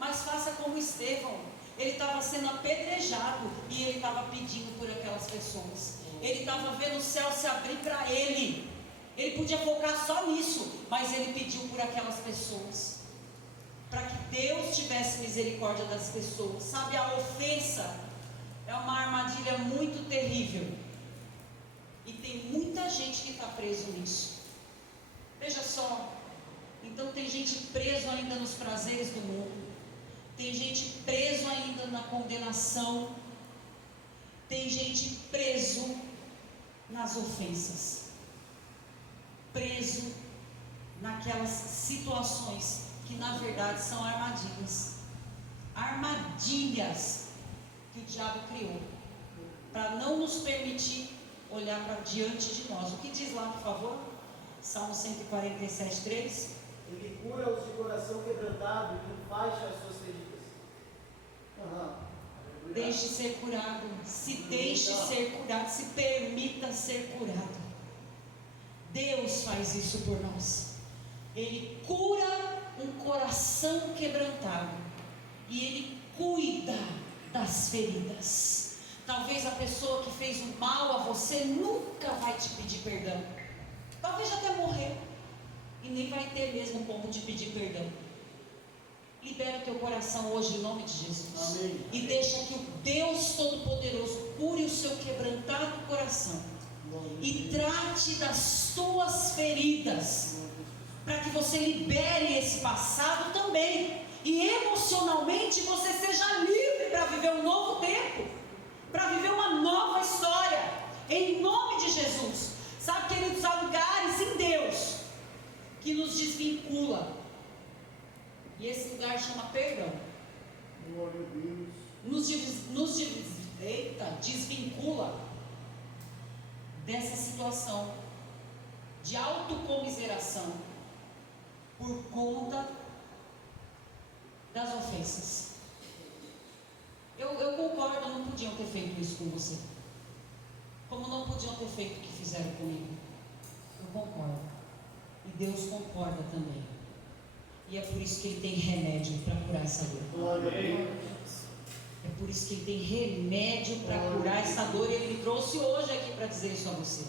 Mas faça como Estevão. Ele estava sendo apedrejado e ele estava pedindo por aquelas pessoas. Ele estava vendo o céu se abrir para ele. Ele podia focar só nisso, mas ele pediu por aquelas pessoas, para que Deus tivesse misericórdia das pessoas. Sabe, a ofensa é uma armadilha muito terrível, e tem muita gente que está preso nisso. Veja só, então tem gente preso ainda nos prazeres do mundo, tem gente preso ainda na condenação, tem gente preso nas ofensas, preso naquelas situações que na verdade são armadilhas que o diabo criou para não nos permitir olhar para diante de nós. O que diz lá, por favor? Salmo 147, 3. Ele cura os de coração quebrantado e enfaixa as suas feridas. Deixe ser curado. Se deixe ser curado. Se permita ser curado. Deus faz isso por nós. Ele cura um coração quebrantado. E Ele cuida das feridas. Talvez a pessoa que fez o mal a você nunca vai te pedir perdão. Talvez até morrer. E nem vai ter mesmo como te pedir perdão. Libera o teu coração hoje em nome de Jesus. Amém. E deixa que o Deus Todo-Poderoso cure o seu quebrantado coração. E trate das suas feridas. Para que você libere esse passado também. E emocionalmente você seja livre para viver um novo tempo. Para viver uma nova história. Em nome de Jesus. Sabe, queridos, há lugares em Deus que nos desvincula. E esse lugar chama perdão. Glória a Deus. Desvincula dessa situação de autocomiseração por conta das ofensas. Eu concordo, não podiam ter feito isso com você. Como não podiam ter feito o que fizeram comigo. Eu concordo. E Deus concorda também. E é por isso que Ele tem remédio para curar essa dor. Glória a Deus. É por isso que Ele tem remédio para curar essa dor. E Ele me trouxe hoje aqui para dizer isso a você.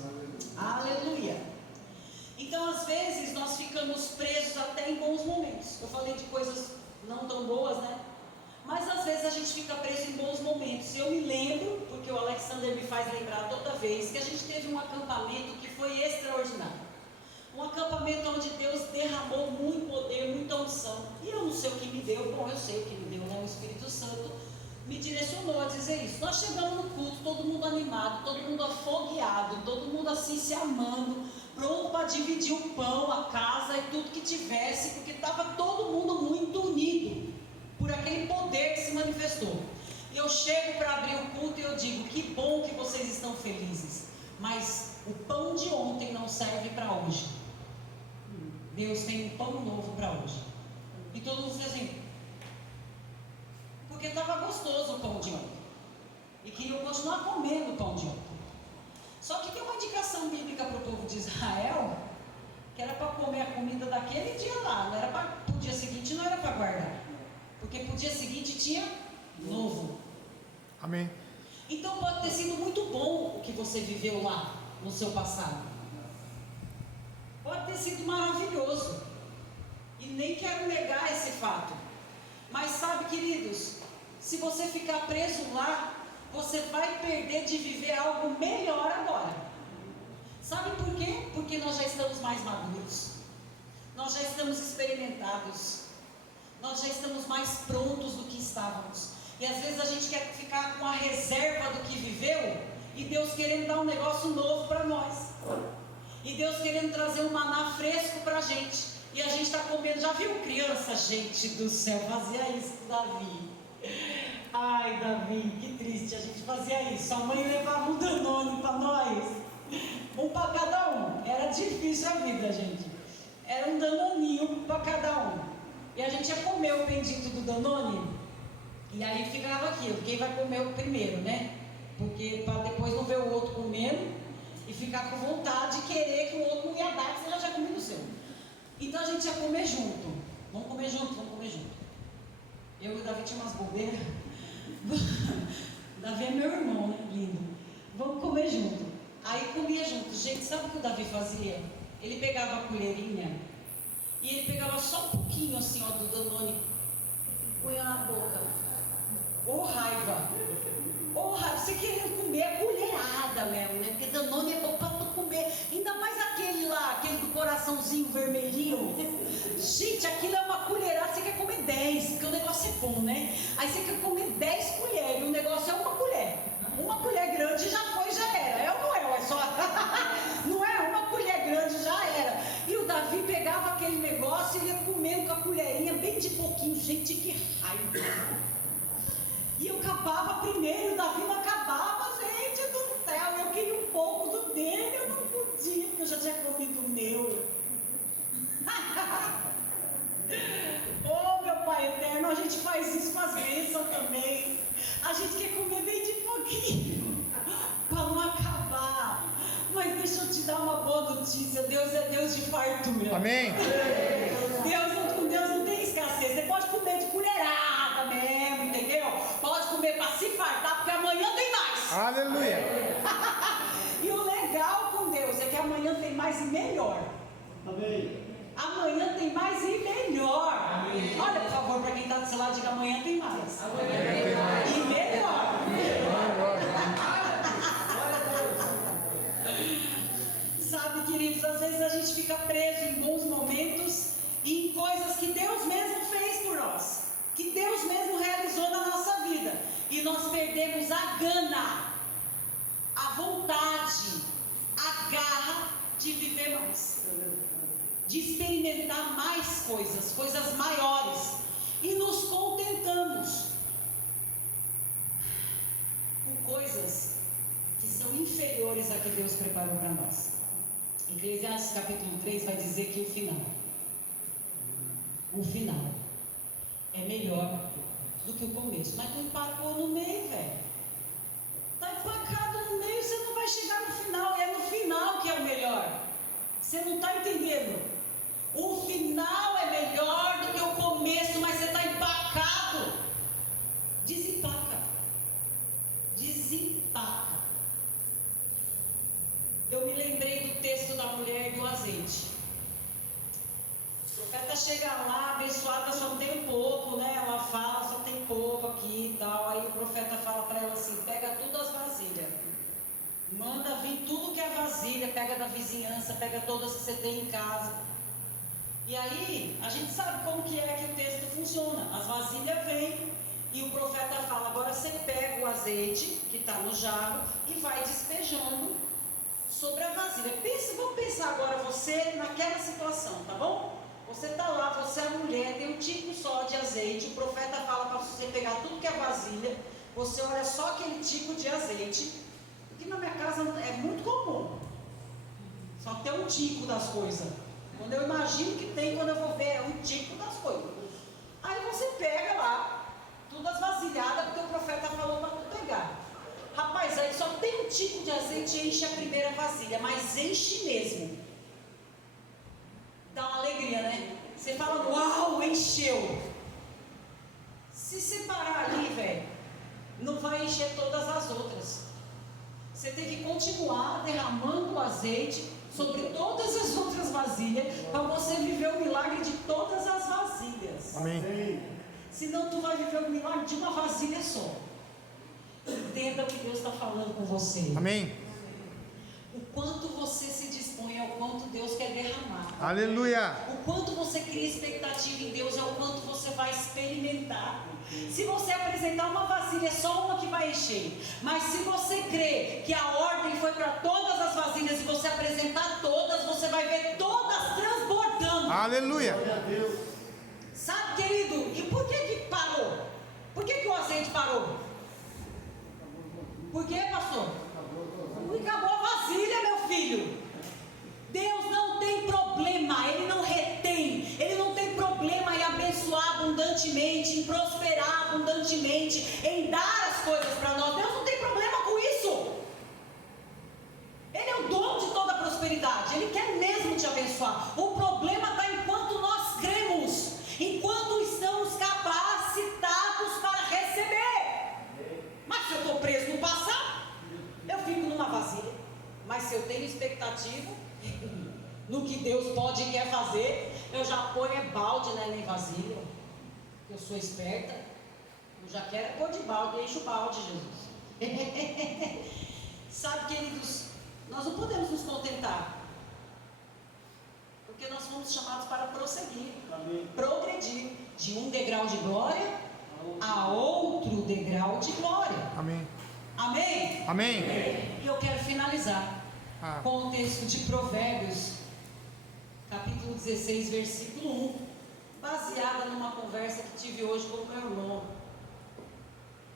Aleluia. Então, às vezes, nós ficamos presos até em bons momentos. Eu falei de coisas não tão boas, né? Mas às vezes a gente fica preso em bons momentos. Eu me lembro, porque o Alexander me faz lembrar toda vez, que a gente teve um acampamento que foi extraordinário. Um acampamento onde Deus derramou muito poder, muita unção. E eu não sei o que me deu. Bom, eu sei o que me deu, né? O Espírito Santo me direcionou a dizer isso. Nós chegamos no culto, todo mundo animado, todo mundo afogueado, todo mundo assim se amando, pronto para dividir o pão, a casa e tudo que tivesse, porque estava todo mundo muito unido por aquele poder que se manifestou. E eu chego para abrir o culto e eu digo: que bom que vocês estão felizes, mas o pão de ontem não serve para hoje. Deus tem um pão novo para hoje. E todo mundo diz assim, porque estava gostoso o pão de ontem e queriam continuar comendo o pão de ontem. Só que tem uma indicação bíblica para o povo de Israel, que era para comer a comida daquele dia lá, não era para o dia seguinte, não era para guardar, porque para o dia seguinte tinha novo. Amém. Então pode ter sido muito bom o que você viveu lá no seu passado. Pode ter sido maravilhoso. E nem quero negar esse fato. Mas sabe, queridos, se você ficar preso lá, você vai perder de viver algo melhor agora. Sabe por quê? Porque nós já estamos mais maduros. Nós já estamos experimentados. Nós já estamos mais prontos do que estávamos. E às vezes a gente quer ficar com a reserva do que viveu, e Deus querendo dar um negócio novo para nós. E Deus querendo trazer um maná fresco para a gente. E a gente está comendo. Já viu criança, gente do céu? Fazia isso com Davi. Ai, Davi, que triste. A gente fazia isso. A mãe levava um Danone para nós. Um para cada um. Era difícil a vida, gente. Era um Danoninho para cada um. E a gente ia comer o bendito do Danone. E aí ficava aquilo. Quem vai comer o primeiro, né? Porque para depois não ver o outro comendo e ficar com vontade de querer que o outro não ia dar, porque você já tinha comido o seu. Então a gente ia comer junto. Vamos comer junto, vamos comer junto. Eu e o Davi tinha umas bobeiras. Davi é meu irmão, né? Lindo. Vamos comer junto. Aí comia junto. Gente, sabe o que o Davi fazia? Ele pegava a colherinha e ele pegava só um pouquinho assim, ó, do Danone e punha na boca. Ô raiva! Ô raiva! Você querendo comer a colherada mesmo, né? Porque Danone é bom pra tu comer. Ainda mais aquele lá, aquele do coraçãozinho vermelhinho. Gente, aquilo é uma colherada. Você quer comer 10, porque o negócio é bom, né? Aí você quer comer 10 colheres. O negócio é uma colher. Uma colher grande já foi, já era. É ou não é? É só... Não é? Uma colher grande já era. E o Davi pegava aquele negócio e ia comendo com a colherinha, bem de pouquinho. Gente, que raiva! E eu acabava primeiro, o Davi não acabava, gente do céu. Eu queria um pouco do dele, eu não podia, porque eu já tinha comido o meu. notícia, Deus é Deus de fartura. Amém. Com Deus não tem escassez. Você pode comer de colherada mesmo, entendeu? Pode comer para se fartar, porque amanhã tem mais. Aleluia. E o legal com Deus é que amanhã tem mais e melhor. Amém. Amanhã tem mais e melhor. Amém. Olha, por favor, para quem está do seu lado, diga: amanhã tem mais. Amanhã tem mais. E melhor. Sabe, queridos, às vezes a gente fica preso em bons momentos e em coisas que Deus mesmo fez por nós, que Deus mesmo realizou na nossa vida, e nós perdemos a gana, a vontade, a garra de viver mais, de experimentar mais coisas maiores, e nos contentamos com coisas que são inferiores a que Deus preparou para nós. Eclesiastes capítulo 3 vai dizer que o final é melhor do que o começo. Mas tu empacou no meio, velho. Está empacado no meio, você não vai chegar no final. É no final que é o melhor. Você não está entendendo. O final é melhor do que o começo, mas você está empacado. Desempaca. Desempaca. Eu me lembrei do texto da mulher e do azeite. O profeta chega lá, abençoada, só tem pouco, né? Ela fala, só tem pouco aqui e tal. Aí o profeta fala para ela assim: pega tudo as vasilhas, manda vir tudo que é vasilha, pega da vizinhança, pega todas que você tem em casa. E aí, a gente sabe como que é que o texto funciona. As vasilhas vêm e o profeta fala: agora você pega o azeite que está no jarro e vai despejando sobre a vasilha. Vamos pensar agora você naquela situação, tá bom? Você está lá, você é mulher, tem um tipo só de azeite, o profeta fala para você pegar tudo que é vasilha, você olha só aquele tipo de azeite, que na minha casa é muito comum, só tem um tipo das coisas. Quando eu imagino que tem, quando eu vou ver, é um tipo das coisas. Aí você pega lá, tudo as vasilhadas, porque o profeta falou para tu pegar. Rapaz, aí só tem um tipo de azeite e enche a primeira vasilha, mas enche mesmo. Dá uma alegria, né? Você fala: uau, encheu. Se separar ali, velho, não vai encher todas as outras. Você tem que continuar derramando o azeite sobre todas as outras vasilhas, para você viver o milagre de todas as vasilhas. Amém. Senão tu vai viver o milagre de uma vasilha só. Entenda o que Deus está falando com você. Amém. O quanto você se dispõe é o quanto Deus quer derramar. Aleluia. O quanto você cria expectativa em Deus é o quanto você vai experimentar. Se você apresentar uma vasilha, é só uma que vai encher. Mas se você crê que a ordem foi para todas as vasilhas e você apresentar todas, você vai ver todas transbordando. Aleluia. Glória a Deus. Sabe, querido, e por que parou? Por que o azeite parou? Por quê, pastor? Porque acabou a vasilha, meu filho. Deus não tem problema, Ele não retém, Ele não tem problema em abençoar abundantemente, em prosperar abundantemente, em dar as coisas para nós. Deus não tem problema com isso. Ele é o dono de toda a prosperidade, Ele quer mesmo te abençoar. O problema está enquanto nós cremos, enquanto estamos capacitados para receber. Mas se eu estou preso no passado, eu fico numa vasilha. Mas se eu tenho expectativa no que Deus pode e quer fazer, eu já ponho balde, né, nem vasilha. Eu sou esperta, eu já quero pôr de balde, encho o balde, Jesus. Sabe, queridos, nós não podemos nos contentar, porque nós fomos chamados para prosseguir, progredir de um degrau de glória a outro degrau de glória. Amém. Amém? Amém. E eu quero finalizar com o texto de Provérbios, capítulo 16, versículo 1, baseada numa conversa que tive hoje com o meu irmão.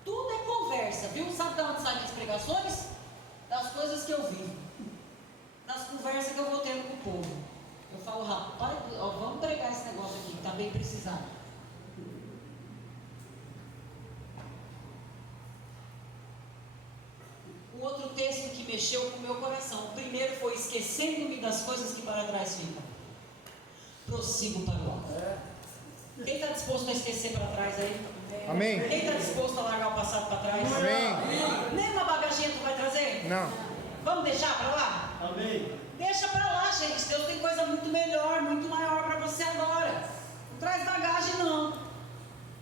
Tudo é conversa, viu? Sabe de onde saem as pregações? Das coisas que eu vivo, das conversas que eu vou tendo com o povo. Eu falo: rapaz, vamos pregar esse negócio aqui, que está bem precisado. O outro texto que mexeu com o meu coração, o primeiro foi esquecendo-me das coisas que para trás ficam, prossigo para o alto. Quem está disposto a esquecer para trás aí? Amém. Quem está disposto a largar o passado para trás? Amém. Nem uma bagaginha tu vai trazer? Não. Vamos deixar para lá? Amém. Deixa para lá, gente. Deus tem coisa muito melhor, muito maior para você agora. Não traz bagagem, não.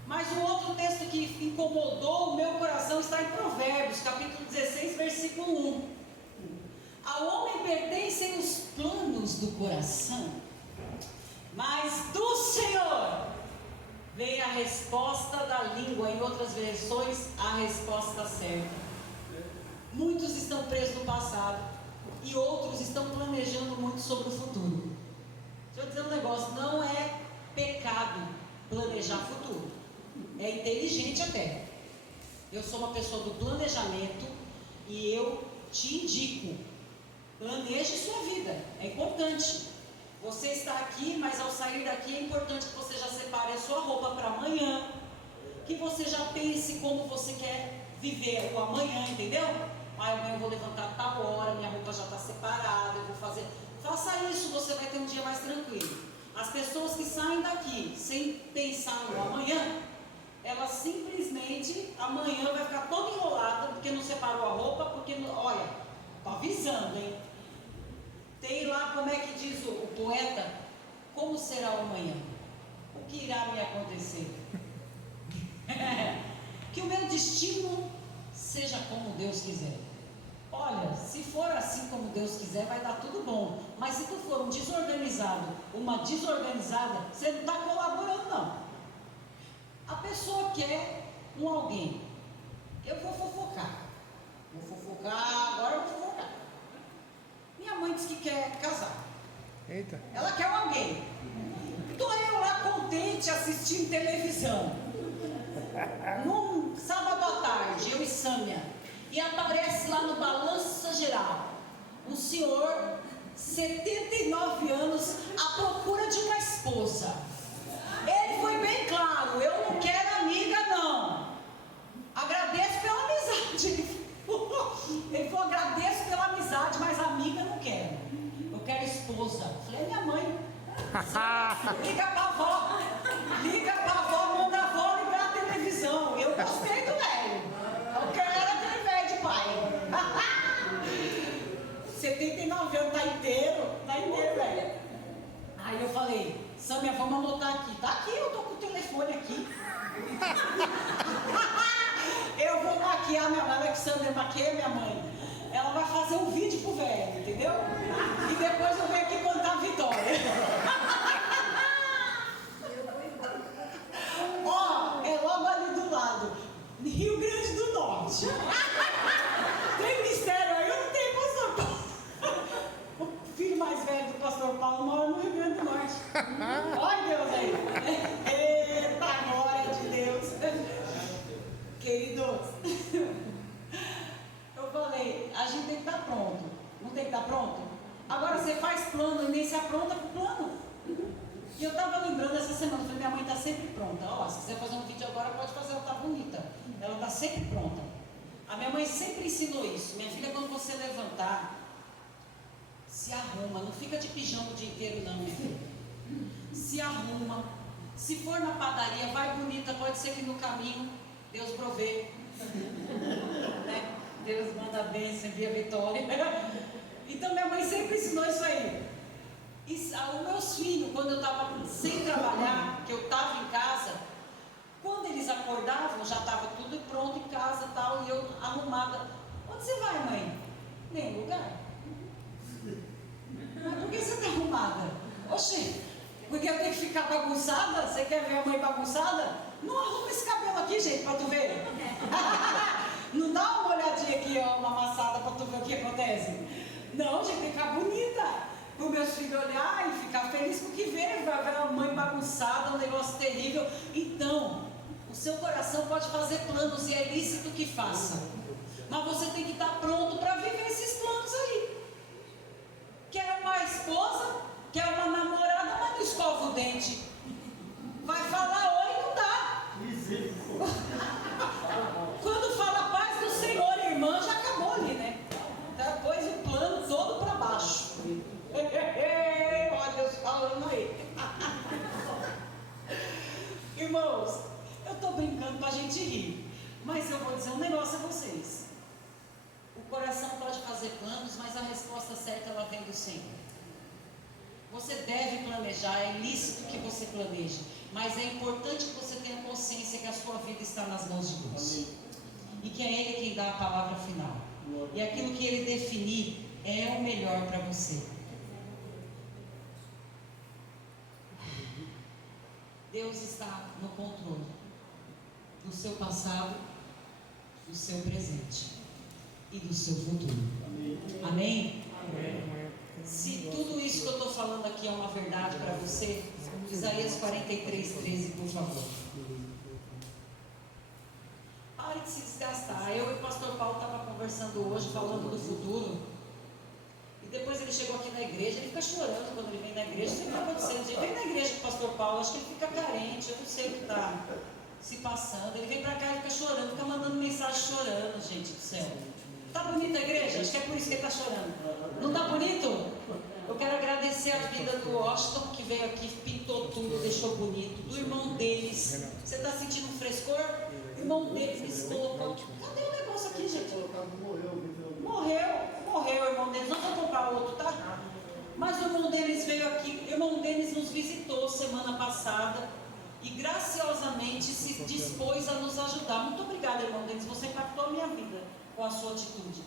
Mas o outro texto que incomodou o meu coração está em Provérbios, capítulo 16, versículo 1. Ao homem pertencem os planos do coração, mas do Senhor vem a resposta da língua. Em outras versões, a resposta certa. Muitos estão presos no passado e outros estão planejando muito sobre o futuro. Deixa eu dizer um negócio, não é pecado planejar futuro, é inteligente até. Eu sou uma pessoa do planejamento e eu te indico, planeje sua vida, é importante. Você está aqui, mas ao sair daqui é importante que você já separe a sua roupa para amanhã, que você já pense como você quer viver o amanhã, entendeu? Amanhã eu vou levantar tal hora, minha roupa já está separada, eu vou fazer. Faça isso, você vai ter um dia mais tranquilo. As pessoas que saem daqui sem pensar no amanhã, elas simplesmente amanhã vai ficar toda enrolada porque não separou a roupa, porque, olha, estou avisando, hein? Tem lá, como é que diz o poeta, como será o amanhã? O que irá me acontecer? Que o meu destino seja como Deus quiser. Olha, se for assim como Deus quiser, vai dar tudo bom. Mas se tu for um desorganizado, uma desorganizada, você não está colaborando, não. A pessoa quer um alguém. Eu vou fofocar. Agora eu vou fofocar. Minha mãe disse que quer casar. Eita. Ela quer um alguém. Estou eu lá contente assistindo televisão. Num sábado à tarde, eu e Sâmia. E aparece lá no Balança Geral um senhor, 79 anos, à procura de uma esposa. Ele foi bem claro, eu não quero amiga não. Agradeço pela amizade. Ele falou, agradeço pela amizade, mas amiga não quero. Eu quero esposa. Eu falei, minha mãe. Liga pra avó, manda a avó ligar a televisão. Eu gostei do velho. Eu quero aquele velho de pai. 79 anos, tá inteiro, velho. Aí eu falei, Sâmia, vamos anotar aqui. Tá aqui, eu tô com o telefone aqui. Eu vou maquiar minha mãe, Alexandra maquia minha mãe. Ela vai fazer um vídeo pro velho, entendeu? E depois eu venho aqui contar a vitória. Ó, é logo ali do lado, Rio Grande do Norte. Tem mistério aí, eu não tenho, pastor Paulo. O filho mais velho do pastor Paulo mora no Rio Grande do Norte. Olha Deus aí. Eita, glória de Deus. Queridos, eu falei, a gente tem que estar pronto. Não tem que estar pronto? Agora você faz plano e nem se apronta para o plano. E eu estava lembrando essa semana, falei, minha mãe está sempre pronta. Ó, se quiser fazer um vídeo agora, pode fazer, ela está bonita. Ela está sempre pronta. A minha mãe sempre ensinou isso. Minha filha, quando você levantar, se arruma. Não fica de pijama o dia inteiro, não, minha filha. Se arruma. Se for na padaria, vai bonita. Pode ser que no caminho Deus provê. Né? Deus manda a bênção, envia a vitória. Então minha mãe sempre ensinou isso aí. E os meus filhos, quando eu estava sem trabalhar, que eu estava em casa, quando eles acordavam, já estava tudo pronto em casa e tal, e eu arrumada. Onde você vai, mãe? Nem lugar. Mas por que você está arrumada? Oxê, porque eu tenho que ficar bagunçada? Você quer ver a mãe bagunçada? Não arruma esse cabelo aqui, gente, para tu ver. Não dá uma olhadinha aqui, ó, uma amassada para tu ver o que acontece. Não, gente, tem que ficar bonita. Para os meus filhos olhar e ficar feliz com o que vê. Vai ver a mãe bagunçada, um negócio terrível. Então, o seu coração pode fazer planos e é lícito que faça. Mas você tem que estar pronto para viver esses planos aí. Quer uma esposa, quer uma namorada, mas não escova o dente. Vai falar oi, não dá. Quando fala paz do Senhor, irmã, já acabou ali, né? Então, pôs o plano todo para baixo. de rir. Mas eu vou dizer um negócio a vocês. O coração pode fazer planos, mas a resposta certa ela vem do Senhor. Você deve planejar, é lícito que você planeje, mas é importante que você tenha consciência que a sua vida está nas mãos de Deus. E que é Ele quem dá a palavra final. E aquilo que Ele definir é o melhor para você. Deus está no controle do seu passado, do seu presente e do seu futuro. Amém? Se tudo isso que eu estou falando aqui é uma verdade para você, Isaías 43:13, por favor. Pare de se desgastar. Eu e o pastor Paulo estavam conversando hoje, falando do futuro. E depois ele chegou aqui na igreja, ele fica chorando quando ele vem na igreja. Não sei o que está acontecendo. Ele vem na igreja com o pastor Paulo, acho que ele fica carente, eu não sei o que está se passando. Ele vem para cá e fica chorando, fica mandando mensagem chorando, gente do céu. Está bonita a igreja? Acho que é por isso que ele está chorando. Não está bonito? Eu quero agradecer a vida do Washington, que veio aqui, pintou tudo, deixou bonito. Do irmão deles. Você está sentindo um frescor? O irmão deles colocou. Cadê o negócio aqui, gente? Morreu o irmão deles. Não vou comprar outro, tá? Mas o irmão deles veio aqui. O irmão deles nos visitou semana passada. E graciosamente se dispôs a nos ajudar. Muito obrigada, irmão deles. Você impactou a minha vida com a sua atitude.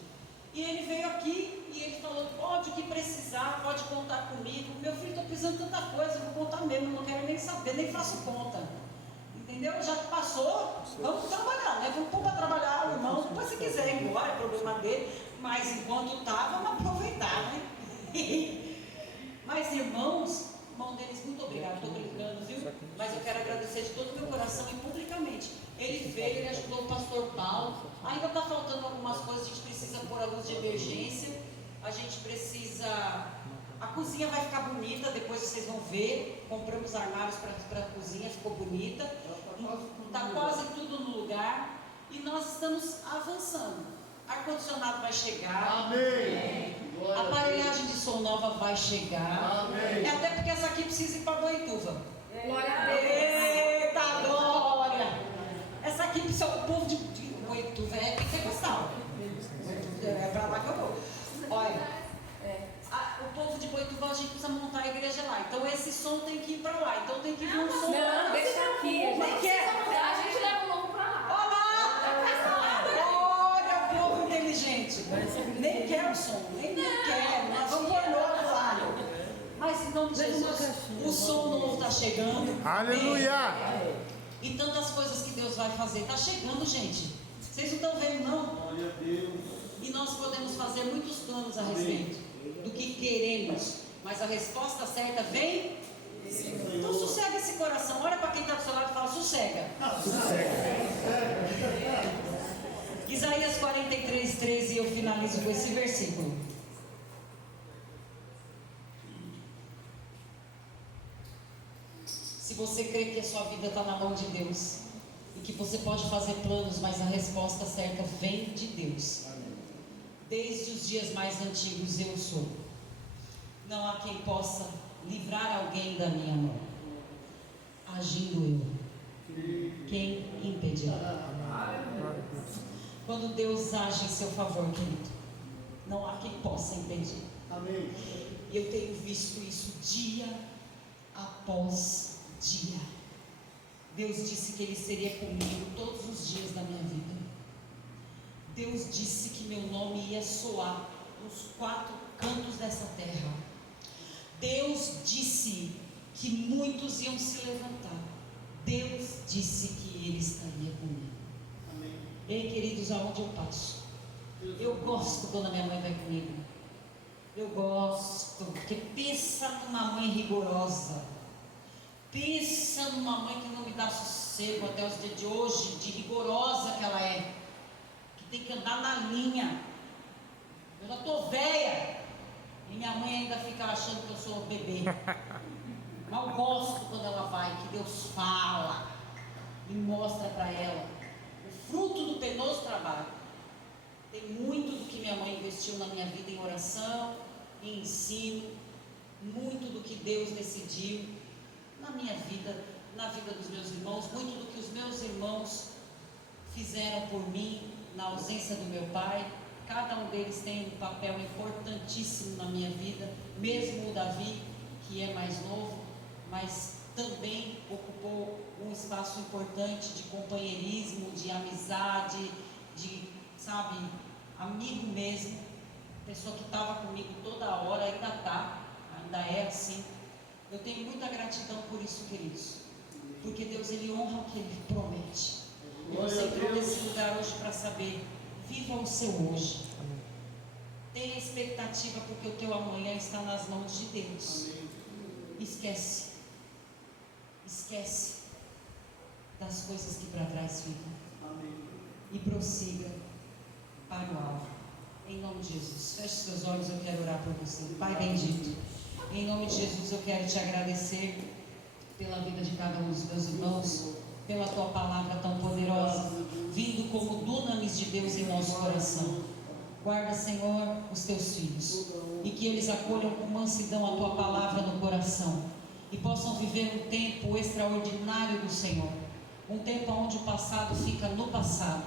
E ele veio aqui e ele falou: pode o que precisar, pode contar comigo. Meu filho, estou precisando de tanta coisa, eu vou contar mesmo, não quero nem saber, nem faço conta. Entendeu? Já que passou, vamos trabalhar, né? Vamos pôr para trabalhar o irmão. Depois, se quiser ir embora, é problema dele. Mas enquanto está, vamos aproveitar, né? Mas irmãos, irmão deles, muito obrigado, estou brincando, viu? Mas eu quero agradecer de todo o meu coração e publicamente. Ele veio, ele ajudou o pastor Paulo. Ainda está faltando algumas coisas, a gente precisa pôr a luz de emergência. A gente precisa... A cozinha vai ficar bonita, depois vocês vão ver. Compramos armários para a cozinha, ficou bonita. Está quase tudo no lugar. E nós estamos avançando. Ar-condicionado vai chegar. Amém. A aparelhagem de som nova vai chegar. Amém. É até porque essa aqui precisa ir para Boituva. Glória a Deus. Eita glória! Essa aqui precisa, o povo de Boituva é pentecostal. É para lá que eu vou. Olha, o povo de Boituva, a gente precisa montar a igreja lá. Então esse som tem que ir para lá. Então tem que vir um som. Não, deixa aqui. Nem quer. A gente leva o novo pra lá. Olha o povo inteligente. Nem quer o som, nem quer. Nós vamos pôr novo lá. Mas em nome de Jesus, o som novo está chegando. Aleluia! E tantas coisas que Deus vai fazer. Está chegando, gente. Vocês não estão vendo, não? Glória a Deus. E nós podemos fazer muitos planos a respeito do que queremos. Mas a resposta certa vem. Então sossega esse coração. Olha para quem está do seu lado e fala: sossega. Isaías 43:13, eu finalizo com esse versículo. Se você crê que a sua vida está na mão de Deus e que você pode fazer planos, mas a resposta certa vem de Deus. Desde os dias mais antigos eu sou. Não há quem possa livrar alguém da minha mão. Agindo eu, quem impedirá? Quando Deus age em seu favor, querido, não há quem possa impedir. Amém. E eu tenho visto isso dia após dia. Deus disse que Ele seria comigo todos os dias da minha vida. Deus disse que meu nome ia soar nos 4 cantos dessa terra. Deus disse que muitos iam se levantar. Deus disse que Ele estaria comigo. Amém. Ei, queridos, aonde eu passo, eu gosto quando a minha mãe vai comigo. Eu gosto, porque pensa numa mãe rigorosa. Pensa numa mãe que não me dá sossego até os dias de hoje, de rigorosa que ela é, que tem que andar na linha. Eu já estou velha e minha mãe ainda fica achando que eu sou bebê. Mas eu gosto quando ela vai, que Deus fala e mostra para ela o fruto do penoso trabalho. Tem muito do que minha mãe investiu na minha vida em oração, em ensino, muito do que Deus decidiu na minha vida, na vida dos meus irmãos, muito do que os meus irmãos fizeram por mim na ausência do meu pai. Cada um deles tem um papel importantíssimo na minha vida, mesmo o Davi, que é mais novo, mas também ocupou um espaço importante de companheirismo, de amizade, de, sabe, amigo mesmo, pessoa que estava comigo toda hora, ainda é assim. Eu tenho muita gratidão por isso, queridos, porque Deus, Ele honra o que Ele promete. E você entrou nesse lugar hoje para saber, viva o seu hoje. Tenha expectativa, porque o teu amanhã está nas mãos de Deus. Esquece das coisas que para trás ficam e prossiga para o alvo, em nome de Jesus. Feche seus olhos, eu quero orar por você. Pai bendito, em nome de Jesus eu quero te agradecer pela vida de cada um dos meus irmãos, pela tua palavra tão poderosa, vindo como dunamis de Deus em nosso coração. Guarda, Senhor, os teus filhos, e que eles acolham com mansidão a tua palavra no coração, e possam viver um tempo extraordinário do Senhor, um tempo onde o passado fica no passado,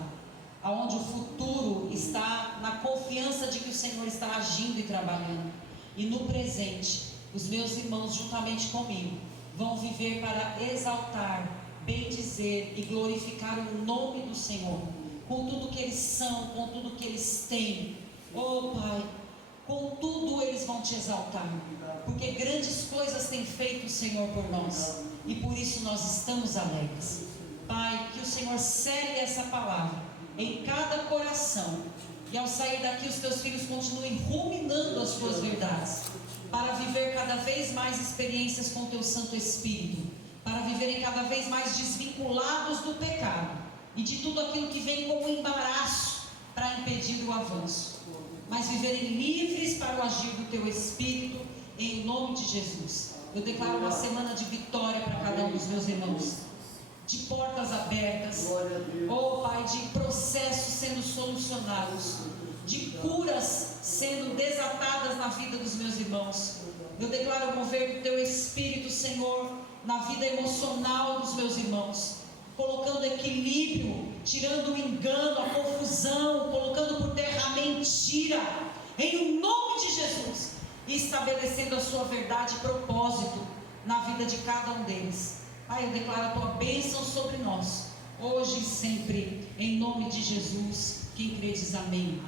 onde o futuro está na confiança de que o Senhor está agindo e trabalhando, e no presente, os meus irmãos, juntamente comigo, vão viver para exaltar, bendizer e glorificar o nome do Senhor, com tudo que eles são, com tudo que eles têm. Oh Pai, com tudo eles vão te exaltar, porque grandes coisas tem feito o Senhor por nós, e por isso nós estamos alegres. Pai, que o Senhor segue essa palavra em cada coração, e ao sair daqui os teus filhos continuem ruminando as tuas verdades, para viver cada vez mais experiências com o teu Santo Espírito, para viverem cada vez mais desvinculados do pecado e de tudo aquilo que vem como embaraço para impedir o avanço, mas viverem livres para o agir do teu Espírito, em nome de Jesus. Eu declaro uma semana de vitória para cada um dos meus irmãos, de portas abertas, oh Pai, de processos sendo solucionados, de curas sendo desatadas na vida dos meus irmãos. Eu declaro o mover do teu Espírito, Senhor, na vida emocional dos meus irmãos, colocando equilíbrio, tirando o engano, a confusão, colocando por terra a mentira, em nome de Jesus, e estabelecendo a sua verdade e propósito na vida de cada um deles. Pai, eu declaro a tua bênção sobre nós, hoje e sempre, em nome de Jesus. Quem crê diz amém.